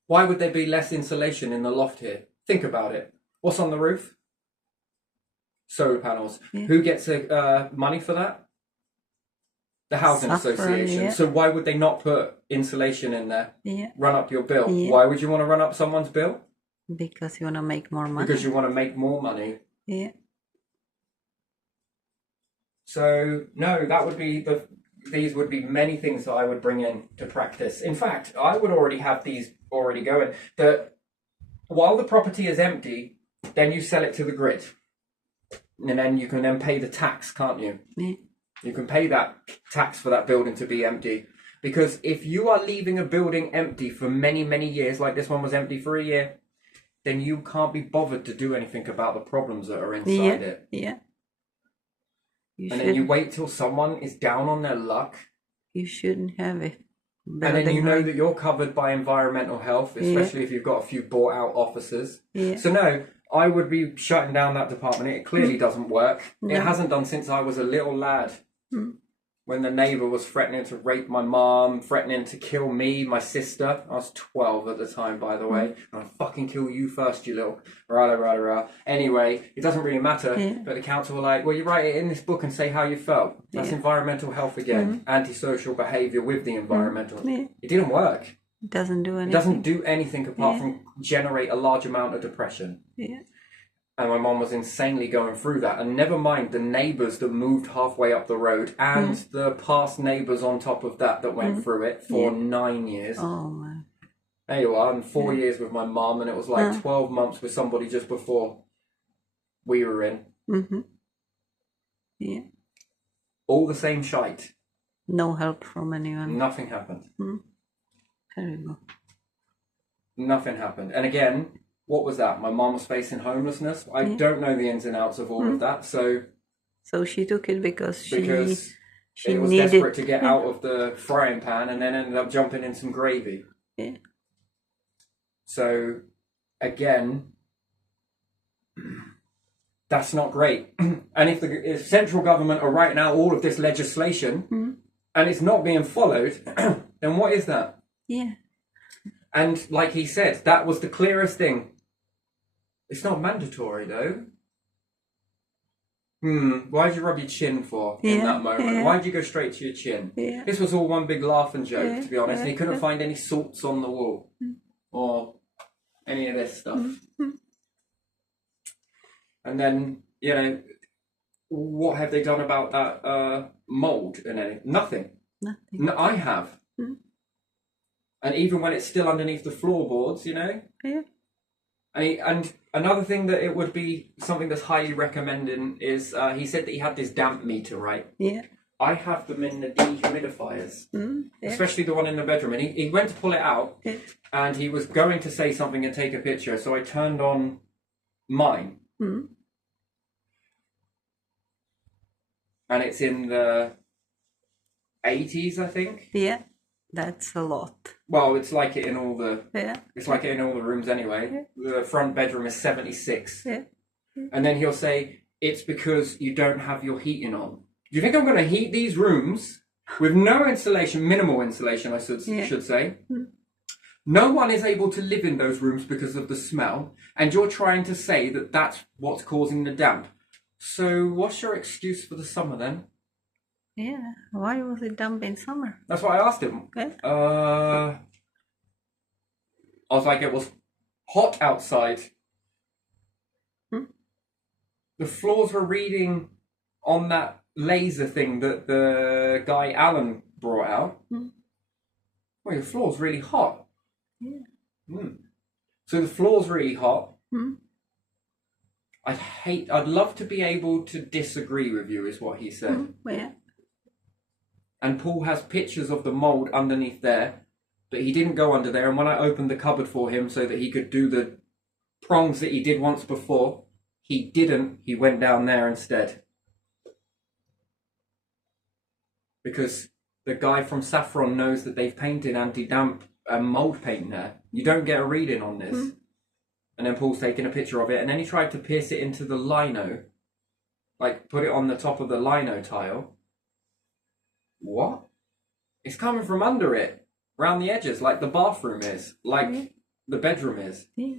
Why would there be less insulation in the loft here? Think about it. What's on the roof? Solar panels. Yeah. Who gets money for that? The Housing Association. Yeah. So why would they not put insulation in there? Yeah. Run up your bill. Yeah. Why would you want to run up someone's bill? Because you want to make more money. Because you want to make more money. Yeah. So no, that would be these would be many things that I would bring in to practice. In fact, I would already have these already going. That while the property is empty, then you sell it to the grid. And then you can then pay the tax, can't you? Yeah. You can pay that tax for that building to be empty. Because if you are leaving a building empty for many, many years, like this one was empty for a year, then you can't be bothered to do anything about the problems that are inside it. Yeah. And then you wait till someone is down on their luck. You shouldn't have it. And then you know that you're covered by environmental health, especially if you've got a few bought out officers. Yeah. So no, I would be shutting down that department. It clearly doesn't work. No. It hasn't done since I was a little lad. When the neighbour was threatening to rape my mum, threatening to kill me, my sister. I was 12 at the time, by the way. I'll fucking kill you first, you little... Rah. Anyway, it doesn't really matter. Yeah. But the council were like, well, you write it in this book and say how you felt. That's environmental health again. Antisocial behaviour with the environmental. Yeah. It didn't work. It doesn't do anything. It doesn't do anything apart from generate a large amount of depression. Yeah. And my mum was insanely going through that. And never mind the neighbours that moved halfway up the road and the past neighbours on top of that went through it for 9 years. Oh, man. There you are, and 4 years with my mum, and it was like 12 months with somebody just before we were in. Yeah. All the same shite. No help from anyone. Nothing happened. Terrible. Nothing happened. And again, what was that? My mom was facing homelessness. I don't know the ins and outs of all of that. So she took it because she was needed desperate to get out of the frying pan and then ended up jumping in some gravy. Yeah. So again, that's not great. And if central government are writing out all of this legislation and it's not being followed, then what is that? Yeah. And like he said, that was the clearest thing. It's not mandatory though. Why'd you rub your chin for in that moment? Yeah. Why'd you go straight to your chin? Yeah. This was all one big laughing joke, to be honest. And he couldn't find any salts on the wall or any of this stuff. And then, you know, what have they done about that mold and anything? Nothing. Nothing. No, I have. And even when it's still underneath the floorboards, you know. Yeah. And another thing that it would be something that's highly recommended is he said that he had this damp meter, right? Yeah. I have them in the dehumidifiers, Yeah. especially the one in the bedroom. And he went to pull it out, and he was going to say something and take a picture. So I turned on mine, and it's in the 80s, I think. Yeah. That's a lot. Well, it's like it in all the. Yeah. It's like it in all the rooms anyway. The front bedroom is 76. Yeah. And then he'll say, it's because you don't have your heating on. Do you think I'm going to heat these rooms with no insulation, minimal insulation, I should say? No one is able to live in those rooms because of the smell. And you're trying to say that that's what's causing the damp. So what's your excuse for the summer then? Yeah. Why was it damp in summer? That's what I asked him. Okay. I was like, it was hot outside. The floors were reading on that laser thing that the guy Alan brought out. Well, your floor's really hot. Yeah. So the floor's really hot. I'd love to be able to disagree with you, is what he said. Yeah. And Paul has pictures of the mold underneath there, but he didn't go under there. And when I opened the cupboard for him so that he could do the prongs that he did once before, he didn't. He went down there instead. Because the guy from Saffron knows that they've painted anti-damp and mold paint there. You don't get a reading on this. And then Paul's taking a picture of it, and then he tried to pierce it into the lino. Like, put it on the top of the lino tile. What? It's coming from under it, around the edges, like the bathroom is, like the bedroom is. Yeah.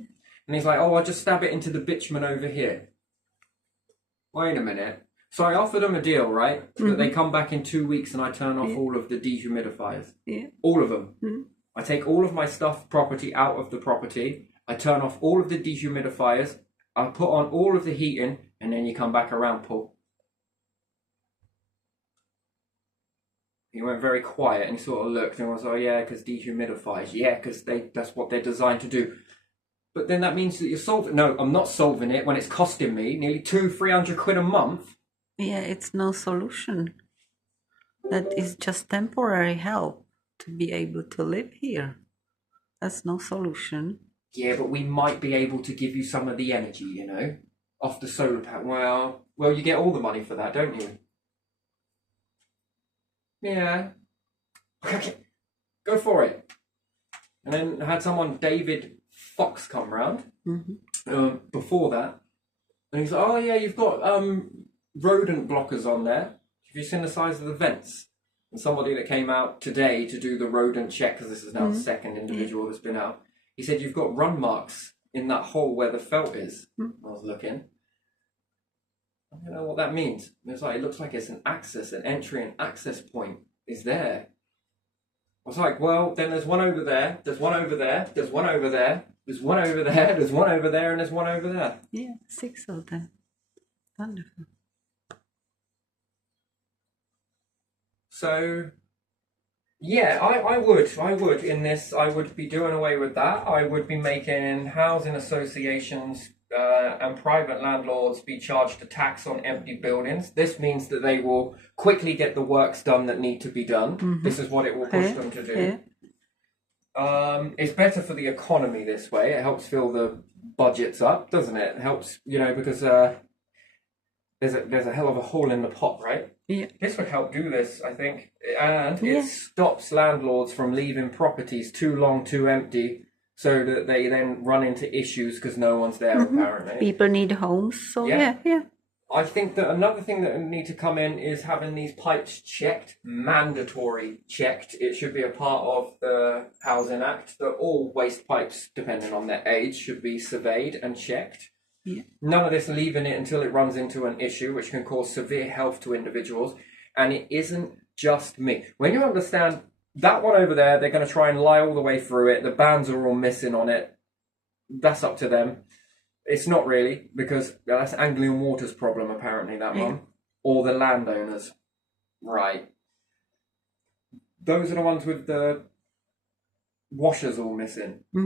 And he's like, oh, I'll just stab it into the bitumen over here. Wait a minute. So I offered them a deal, right? That they come back in 2 weeks and I turn off all of the dehumidifiers. Yeah. All of them. I take all of my stuff property out of the property. I turn off all of the dehumidifiers. I put on all of the heating, and then you come back around, Paul. He went very quiet and he sort of looked and was like, oh, yeah, because dehumidifiers. Yeah, because that's what they're designed to do. But then that means that you're solving. No, I'm not solving it when it's costing me nearly £200-300 a month. Yeah, it's no solution. That is just temporary help to be able to live here. That's no solution. Yeah, but we might be able to give you some of the energy, you know, off the solar panel. Well, you get all the money for that, don't you? Yeah. Okay, go for it. And then I had someone, David Fox, come round before that. And he's like, oh, yeah, you've got rodent blockers on there. Have you seen the size of the vents? And somebody that came out today to do the rodent check, because this is now the second individual that's been out, he said, you've got run marks in that hole where the felt is. I was looking. I don't know what that means. It's like, it looks like it's an access, an entry and access point is there. I was like, well, then there's one over there, there's one over there, there's one over there, there's one over there, there's one over there, and there's one over there. Yeah, 6 of them. Wonderful. So, yeah, I would in this, I would be doing away with that. I would be making housing associations and private landlords be charged a tax on empty buildings. This means that they will quickly get the works done that need to be done. This is what it will push them to do. It's better for the economy this way. It helps fill the budgets up, doesn't it? It helps, because there's a hell of a hole in the pot, right? Yeah. This would help do this, I think. And it stops landlords from leaving properties too long, too empty, so that they then run into issues because no one's there, apparently. People need homes, so yeah. I think that another thing that need to come in is having these pipes checked, mandatory checked. It should be a part of the Housing Act that all waste pipes, depending on their age, should be surveyed and checked. Yeah. None of this leaving it until it runs into an issue which can cause severe health to individuals. And it isn't just me. When you understand that one over there, they're going to try and lie all the way through it. The bands are all missing on it. That's up to them. It's not really, because that's Anglian Water's problem, apparently, that one. Or the landowners. Right. Those are the ones with the washers all missing. I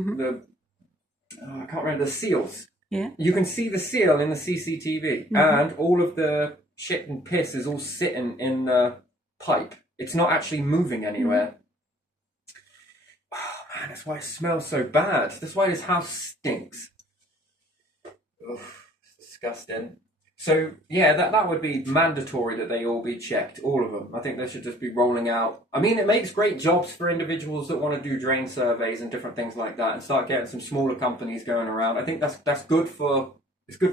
can't remember, the seals. Yeah. You can see the seal in the CCTV, and all of the shit and piss is all sitting in the pipe. It's not actually moving anywhere. Oh man, that's why it smells so bad. That's why this house stinks. Ugh, it's disgusting. So yeah, that would be mandatory that they all be checked, all of them. I think they should just be rolling out. I mean, it makes great jobs for individuals that want to do drain surveys and different things like that, and start getting some smaller companies going around. I think that's good for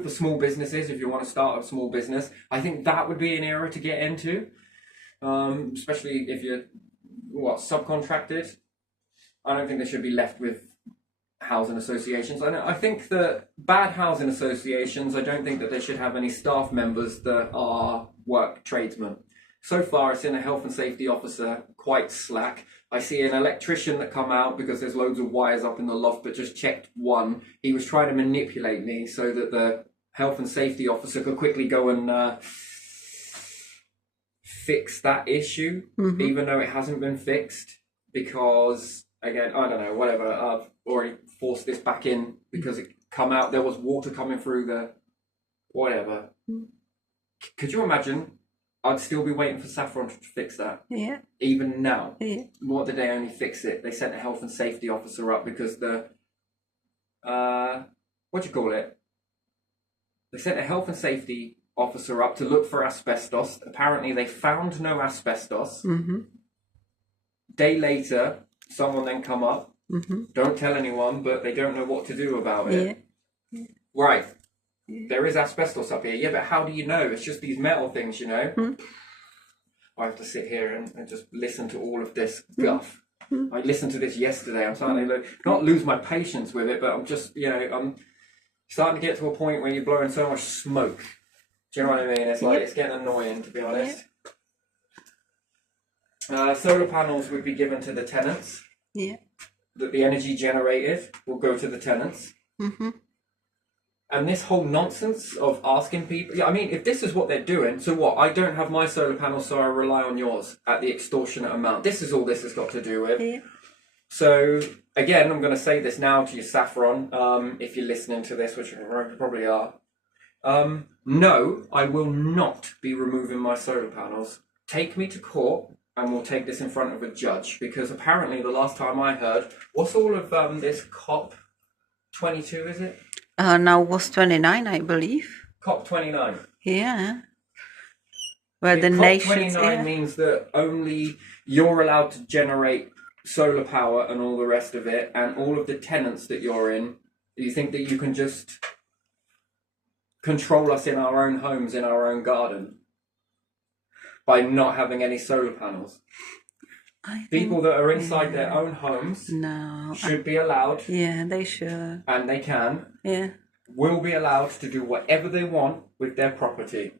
small businesses if you want to start a small business. I think that would be an area to get into, especially if you're subcontracted. I don't think they should be left with housing associations. I think that bad housing associations, I don't think that they should have any staff members that are work tradesmen. So far, I've seen a health and safety officer quite slack. I see an electrician that come out because there's loads of wires up in the loft, but just checked one. He was trying to manipulate me so that the health and safety officer could quickly go and fix that issue, even though it hasn't been fixed, because again, I don't know, whatever, I've already forced this back in because it come out, there was water coming through the whatever. Could you imagine? I'd still be waiting for Saffron to fix that. Yeah. Even now. Yeah. What did they only fix it? They sent a health and safety officer up because the what do you call it? They sent a health and safety officer up to look for asbestos. Apparently they found no asbestos. Day later, someone then come up, don't tell anyone, but they don't know what to do about it. Yeah. Right. There is asbestos up here. Yeah, but how do you know? It's just these metal things, I have to sit here and just listen to all of this guff. I listened to this yesterday. I'm starting to not lose my patience with it, but I'm just, I'm starting to get to a point where you're blowing so much smoke. Do you know what I mean? It's like, it's getting annoying, to be honest. Solar panels would be given to the tenants. Yeah. That the energy generated will go to the tenants. And this whole nonsense of asking people... I mean, if this is what they're doing, so what? I don't have my solar panels, so I rely on yours at the extortionate amount. This is all this has got to do with. Yeah. So, again, I'm going to say this now to you, Saffron, if you're listening to this, which you probably are. No, I will not be removing my solar panels. Take me to court, and we'll take this in front of a judge, because apparently the last time I heard, what's all of this COP22, is it? Now was 29, I believe. COP29. Yeah. Where the nations... COP29 means that only you're allowed to generate solar power and all the rest of it, and all of the tenants that you're in, you think that you can just control us in our own homes, in our own garden, by not having any solar panels? People that are inside their own homes should be allowed. Yeah, they should. And they can. Yeah. Will be allowed to do whatever they want with their property.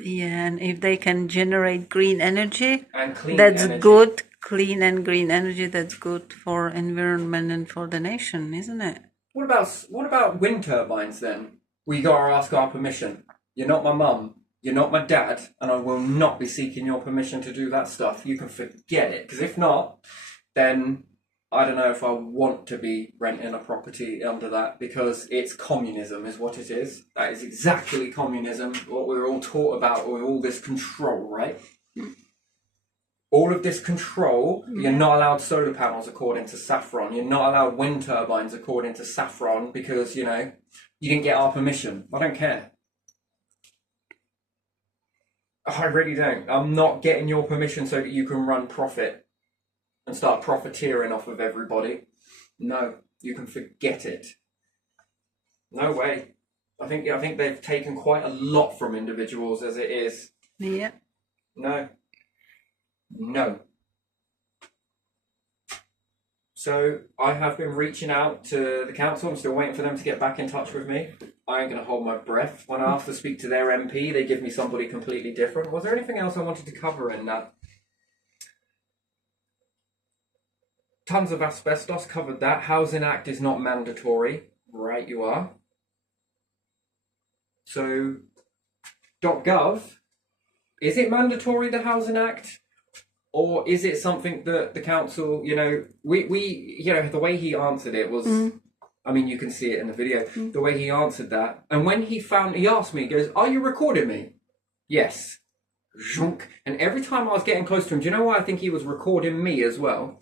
Yeah, and if they can generate green energy, and clean that's energy. Good. Clean and green energy, that's good for environment and for the nation, isn't it? What about wind turbines then? We gotta ask our permission. You're not my mum. You're not my dad, and I will not be seeking your permission to do that stuff. You can forget it, because if not, then I don't know if I want to be renting a property under that, because it's communism is what it is. That is exactly communism, what we're all taught about, with all this control, right? All of this control. You're not allowed solar panels according to Saffron. You're not allowed wind turbines according to Saffron, because, you know, you didn't get our permission. I don't care. I really don't. I'm not getting your permission so that you can run profit and start profiteering off of everybody. No, you can forget it. No way. I think they've taken quite a lot from individuals as it is. Yeah. No. So I have been reaching out to the council. I'm still waiting for them to get back in touch with me. I ain't going to hold my breath. When I ask to speak to their MP, they give me somebody completely different. Was there anything else I wanted to cover in that? Tons of asbestos, covered that. Housing Act is not mandatory. Right, you are. So, .gov, is it mandatory, the Housing Act? Or is it something that the council, you know, we you know, the way he answered it was, I mean, you can see it in the video, the way he answered that. And when he asked me, he goes, "Are you recording me?" Yes. And every time I was getting close to him, do you know why I think he was recording me as well?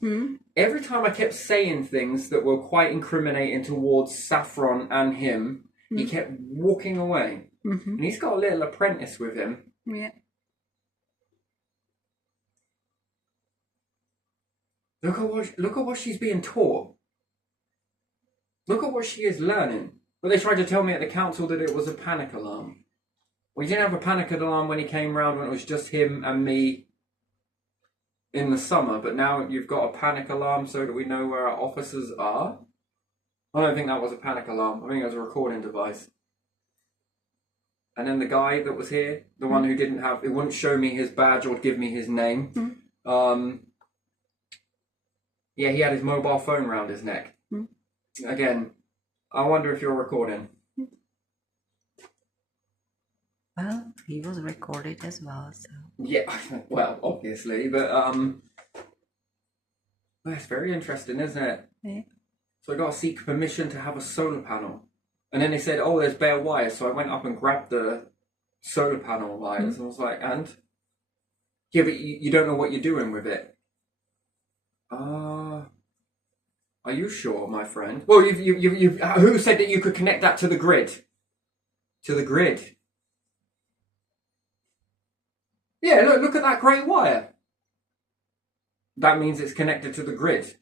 Every time I kept saying things that were quite incriminating towards Saffron and him, he kept walking away. And he's got a little apprentice with him. Yeah. Look at what she's being taught. Look at what she is learning. But they tried to tell me at the council that it was a panic alarm. We didn't have a panic alarm when he came round, when it was just him and me in the summer. But now you've got a panic alarm so that we know where our officers are. I don't think that was a panic alarm. I think it was a recording device. And then the guy that was here, the one who it wouldn't show me his badge or give me his name. Yeah, he had his mobile phone round his neck. Again, I wonder if you're recording. Well, he was recorded as well, so. Yeah, well, obviously, but it's very interesting, isn't it? Yeah. So I got to seek permission to have a solar panel. And then they said, "Oh, there's bare wires." So I went up and grabbed the solar panel wires. And I was like, "And?" "Yeah, but you don't know what you're doing with it." Are you sure, my friend? Well, who said that you could connect that to the grid? To the grid. Yeah, look at that grey wire. That means it's connected to the grid.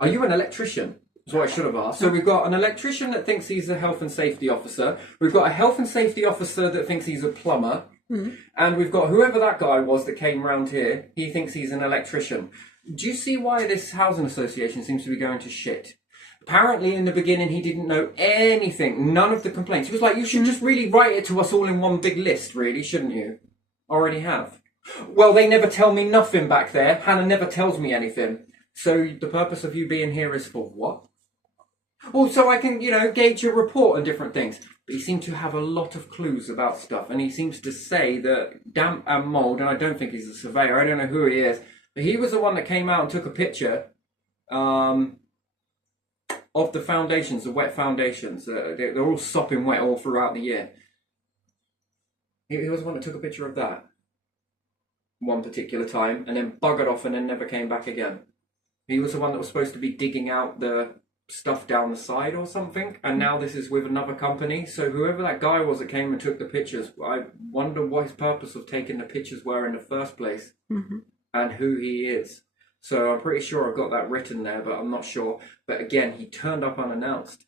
Are you an electrician? That's what I should have asked. So we've got an electrician that thinks he's a health and safety officer. We've got a health and safety officer that thinks he's a plumber. And we've got whoever that guy was that came round here. He thinks he's an electrician. Do you see why this housing association seems to be going to shit? Apparently, in the beginning, he didn't know anything. None of the complaints. He was like, "You should just really write it to us all in one big list, really, shouldn't you?" Already have. "Well, they never tell me nothing back there. Hannah never tells me anything. So the purpose of you being here is for what?" "Well, so I can, gauge your report on different things." But he seemed to have a lot of clues about stuff. And he seems to say that damp and mould, and I don't think he's a surveyor. I don't know who he is. But he was the one that came out and took a picture of the foundations, the wet foundations. They're all sopping wet all throughout the year. He was the one that took a picture of that one particular time and then buggered off and then never came back again. He was the one that was supposed to be digging out the stuff down the side or something, and now this is with another company. So whoever that guy was that came and took the pictures, I wonder what his purpose of taking the pictures were in the first place. And who he is. So I'm pretty sure I've got that written there, but I'm not sure. But again, he turned up unannounced.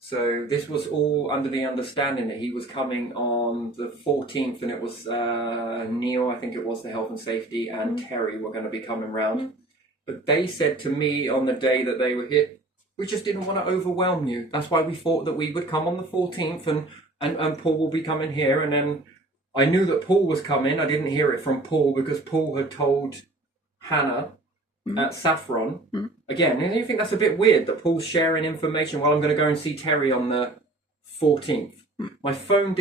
So this was all under the understanding that he was coming on the 14th, and it was Neil, I think it was, the health and safety, and Terry were going to be coming round. But they said to me on the day that they were here, "We just didn't want to overwhelm you. That's why we thought that we would come on the 14th and Paul will be coming here." And then I knew that Paul was coming. I didn't hear it from Paul because Paul had told Hannah at Saffron. Again, you think that's a bit weird that Paul's sharing information while I'm going to go and see Terry on the 14th. My phone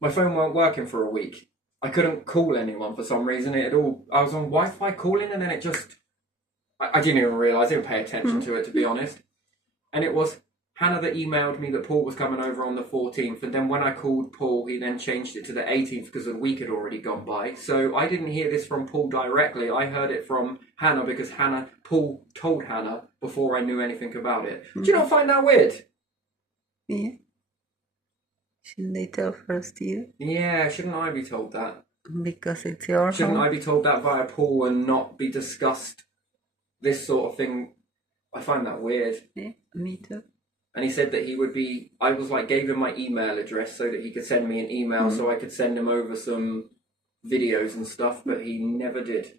weren't working for a week. I couldn't call anyone for some reason. I was on Wi-Fi calling and then it just I didn't even realise, I didn't pay attention to it, to be honest. And it was Hannah that emailed me that Paul was coming over on the 14th, and then when I called Paul, he then changed it to the 18th because the week had already gone by. So I didn't hear this from Paul directly. I heard it from Hannah because Paul told Hannah before I knew anything about it. Do you not find that weird? Yeah. Shouldn't they tell first you? Yeah, shouldn't I be told that? Because it's your Shouldn't home? I be told that via Paul and not be discussed this sort of thing? I find that weird. Yeah, me too. And he said that he would be, I was like, gave him my email address so that he could send me an email so I could send him over some videos and stuff, but he never did.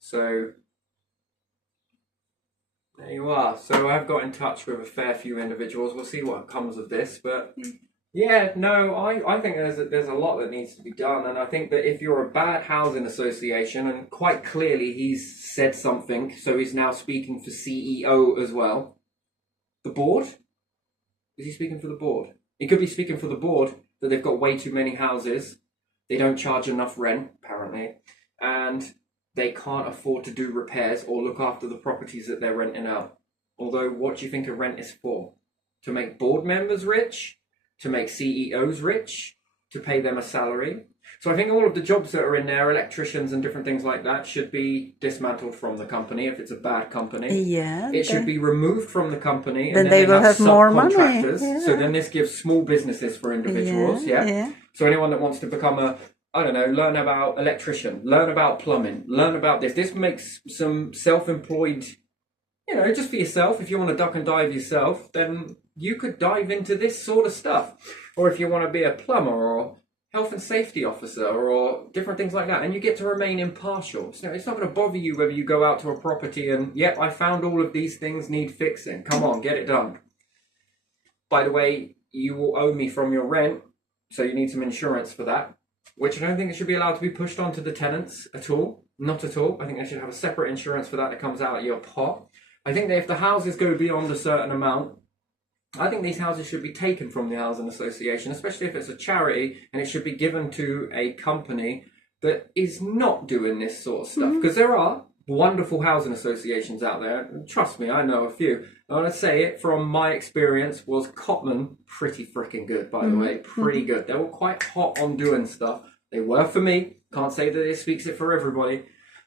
So, there you are. So I've got in touch with a fair few individuals. We'll see what comes of this, but yeah, no, I think there's a lot that needs to be done, and I think that if you're a bad housing association, and quite clearly he's said something, so he's now speaking for CEO as well. The board? Is he speaking for the board? He could be speaking for the board that they've got way too many houses, they don't charge enough rent, apparently, and they can't afford to do repairs or look after the properties that they're renting out. Although, what do you think a rent is for? To make board members rich? To make CEOs rich? To pay them a salary? So I think all of the jobs that are in there, electricians and different things like that, should be dismantled from the company if it's a bad company. Yeah. It should be removed from the company, Then and they will have more money. subcontractors. Yeah. So then this gives small businesses for individuals. Yeah. So anyone that wants to become learn about electrician, learn about plumbing, learn about this. This makes some self-employed, just for yourself. If you want to duck and dive yourself, then you could dive into this sort of stuff. Or if you want to be a plumber or health and safety officer or different things like that, and you get to remain impartial. So it's not going to bother you whether you go out to a property and, yep, I found all of these things need fixing. Come on, get it done. By the way, you will owe me from your rent, so you need some insurance for that, which I don't think it should be allowed to be pushed onto the tenants at all. Not at all. I think they should have a separate insurance for that comes out of your pot. I think that if the houses go beyond a certain amount, I think these houses should be taken from the housing association, especially if it's a charity, and it should be given to a company that is not doing this sort of stuff. Because there are wonderful housing associations out there. Trust me, I know a few. I want to say it from my experience was Cotman pretty freaking good, by the way. Pretty good. They were quite hot on doing stuff. They were for me. Can't say that it speaks it for everybody.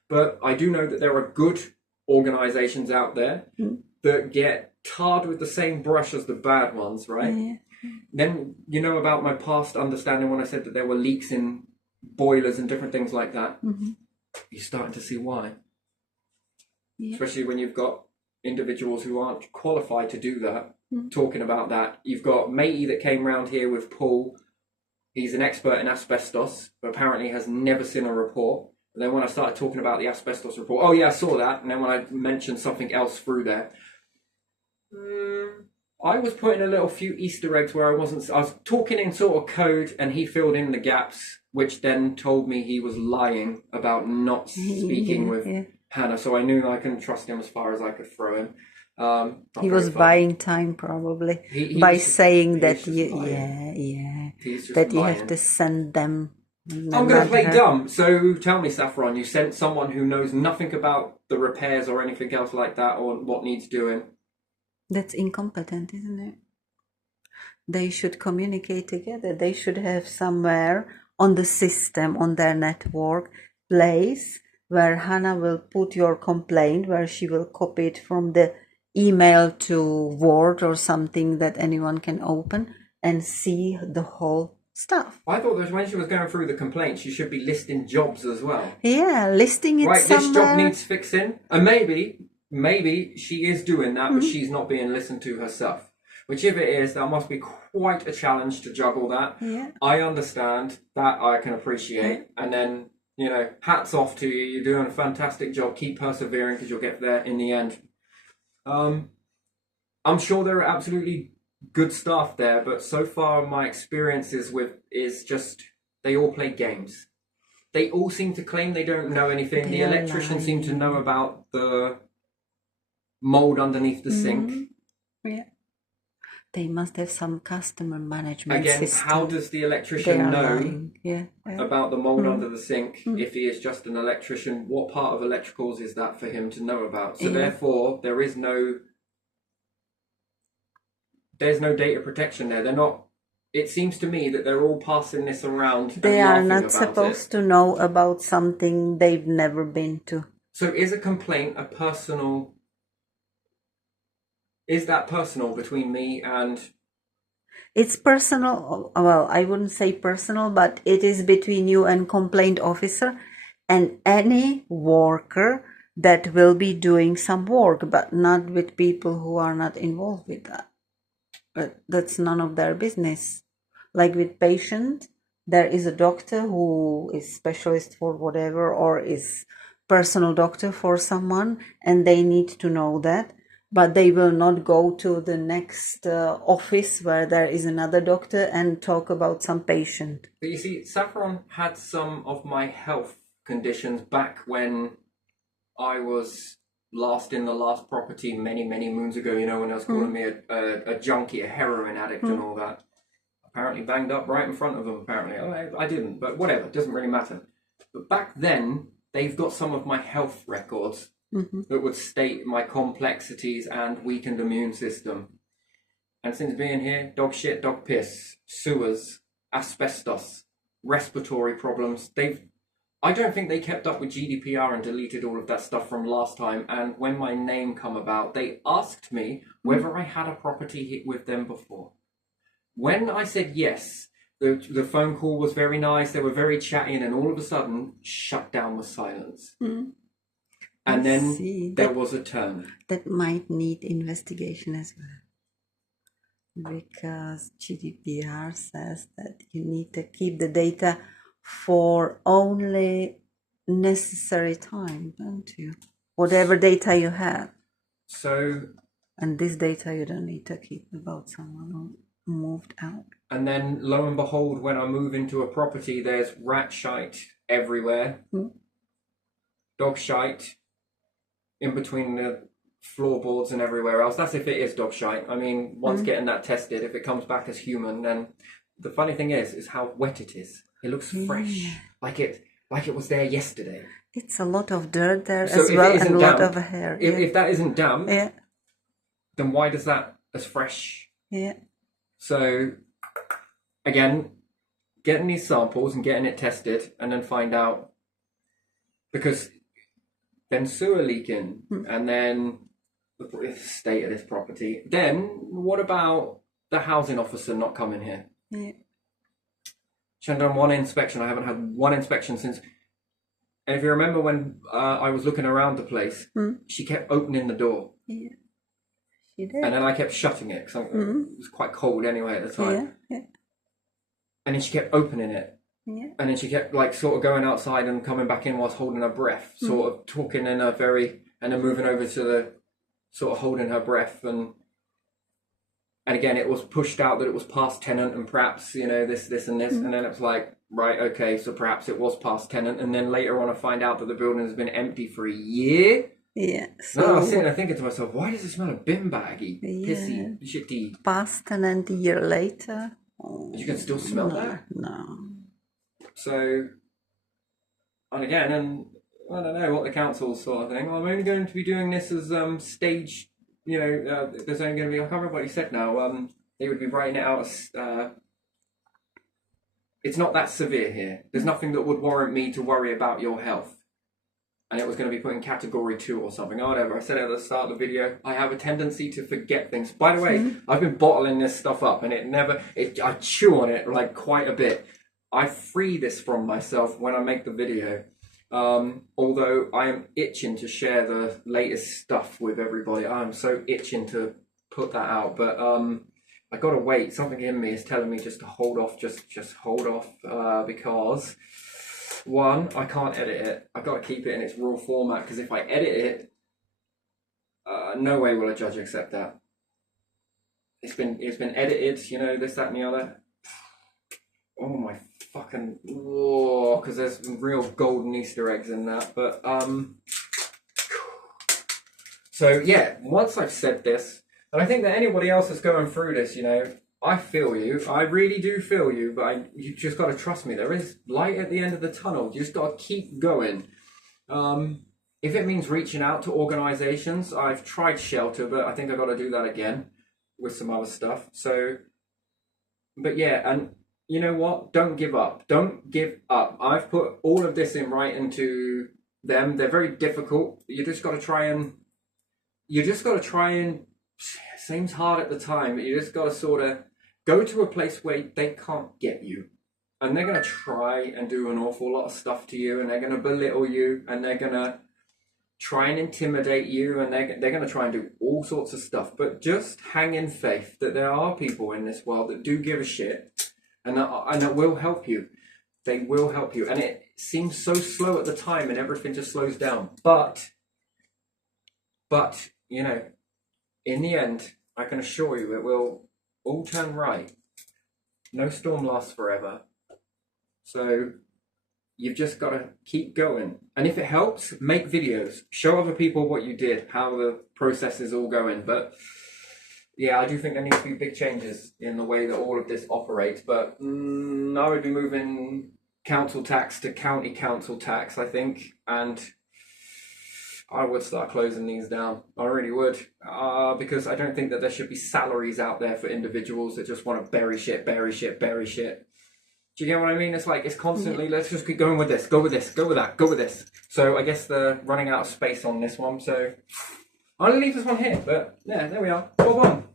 But I do know that there are good organisations out there that get tarred with the same brush as the bad ones, right? Yeah. Then you know about my past understanding when I said that there were leaks in boilers and different things like that. You're starting to see why. Yeah. Especially when you've got individuals who aren't qualified to do that, talking about that. You've got Matey that came round here with Paul. He's an expert in asbestos, but apparently has never seen a report. And then when I started talking about the asbestos report, oh yeah, I saw that. And then when I mentioned something else through there, I was putting a few Easter eggs where I was talking in sort of code, and he filled in the gaps, which then told me he was lying about not speaking with Hannah. So I knew I couldn't trust him as far as I could throw him. He was buying time probably by saying that you have to send them. I'm going to play dumb. So tell me, Saffron, you sent someone who knows nothing about the repairs or anything else like that, or what needs doing. That's incompetent, isn't it? They should communicate together. They should have somewhere on the system, on their network, place where Hannah will put your complaint, where she will copy it from the email to Word or something that anyone can open and see the whole stuff. I thought that when she was going through the complaints, she should be listing jobs as well. Yeah, listing it somewhere. This job needs fixing. And maybe she is doing that, but she's not being listened to herself. Which if it is, that must be quite a challenge to juggle that. Yeah. I understand that, I can appreciate. And then, hats off to you. You're doing a fantastic job. Keep persevering because you'll get there in the end. I'm sure there are absolutely good staff there, but so far my experiences is just they all play games. They all seem to claim they don't know anything. The electricians seem to know about the mold underneath the sink. Yeah. They must have some customer management Again, system. how does the They electrician are know lying. Yeah. about the mold under the sink if he is just an electrician? What part of electricals is that for him to know about? So therefore, there's no data protection there. They're not. It seems to me that they're all passing this around. They and are laughing not about supposed it. to know about something they've never been to. So is a complaint a personal? Is that personal between me and? It's personal. Well, I wouldn't say personal, but it is between you and complaint officer and any worker that will be doing some work, but not with people who are not involved with that. But that's none of their business. Like with patient, there is a doctor who is specialist for whatever or is personal doctor for someone, and they need to know that. But they will not go to the next office where there is another doctor and talk about some patient. But you see, Saffron had some of my health conditions back when I was last in the last property many moons ago. You know, when I was calling me a junkie, a heroin addict, and all that. Apparently banged up right in front of them. Apparently, I didn't, but whatever. It doesn't really matter. But back then, they've got some of my health records. That would state my complexities and weakened immune system. And since being here, dog shit, dog piss, sewers, asbestos, respiratory problems, I don't think they kept up with GDPR and deleted all of that stuff from last time. And when my name come about, they asked me whether I had a property hit with them before. When I said yes, the phone call was very nice, they were very chatting, and all of a sudden, shut down with silence. And then there was a turn. That might need investigation as well. Because GDPR says that you need to keep the data for only necessary time, don't you? Whatever data you have. So... And this data you don't need to keep about someone who moved out. And then, lo and behold, when I move into a property, there's rat shite everywhere. Dog shite in between the floorboards and everywhere else. That's if it is dog shite. I mean, once getting that tested, if it comes back as human, then the funny thing is how wet it is. It looks fresh, like it was there yesterday. It's a lot of dirt there So as if well, it isn't and a lot damp, of hair. If that isn't damp, then why does that as fresh? Yeah. So again, getting these samples and getting it tested, and then find out, because then sewer leaking, and then the state of this property. Then what about the housing officer not coming here? Yeah. She hadn't done one inspection. I haven't had one inspection since. And if you remember when I was looking around the place, she kept opening the door. Yeah. She did. And then I kept shutting it because it was quite cold anyway at the time. Yeah. And then she kept opening it. Yeah. And then she kept like sort of going outside and coming back in whilst holding her breath, sort of talking in a very, and then moving over to the sort of holding her breath. And again, it was pushed out that it was past tenant and perhaps, you know, this and this. And then it was like, right, okay, so perhaps it was past tenant. And then later on I find out that the building has been empty for a year. Yeah. So no, I was sitting there thinking to myself, why does it smell of bin baggy, pissy, shitty? Past tenant a year later. You can still smell that? No. So, and again, and I don't know what the council's sort of thing. I'm only going to be doing this as stage, you know, there's only going to be, I can't remember what he said now, they would be writing it out as, it's not that severe here. There's nothing that would warrant me to worry about your health. And it was going to be put in category 2 or something, or whatever. I said at the start of the video, I have a tendency to forget things. By the way, I've been bottling this stuff up and I chew on it like quite a bit. I free this from myself when I make the video. Although I am itching to share the latest stuff with everybody. I'm so itching to put that out. But I gotta wait. Something in me is telling me just to hold off, just hold off, because one, I can't edit it. I've got to keep it in its raw format, because if I edit it, no way will a judge accept that. It's been edited, you know, this, that, and the other. Oh my fucking, because there's some real golden Easter eggs in that. But so yeah, once I've said this, And I think that anybody else that's going through this, you know, I feel you. I really do feel you, but you just got to trust me. There is light at the end of the tunnel. You just got to keep going. If it means reaching out to organizations, I've tried Shelter, but I think I've got to do that again with some other stuff. So, but yeah, and you know what? Don't give up. Don't give up. I've put all of this in writing to them. They're very difficult. You just got to try and, seems hard at the time, but you just got to sort of go to a place where they can't get you. And they're going to try and do an awful lot of stuff to you, and they're going to belittle you, and they're going to try and intimidate you, and they're going to try and do all sorts of stuff. But just hang in faith that there are people in this world that do give a shit, and that will help you. They will help you. And it seems so slow at the time, and everything just slows down. But, you know, in the end, I can assure you it will all turn right. No storm lasts forever. So you've just got to keep going. And if it helps, make videos. Show other people what you did, how the process is all going. But yeah, I do think there needs to be big changes in the way that all of this operates. But I would be moving council tax to county council tax, I think. And I would start closing these down. I really would. Because I don't think that there should be salaries out there for individuals that just want to bury shit. Do you get what I mean? It's like, it's constantly, let's just keep going with this, go with this, go with that, go with this. So I guess they're running out of space on this one. So I'm going to leave this one here. But yeah, there we are. Boom, boom.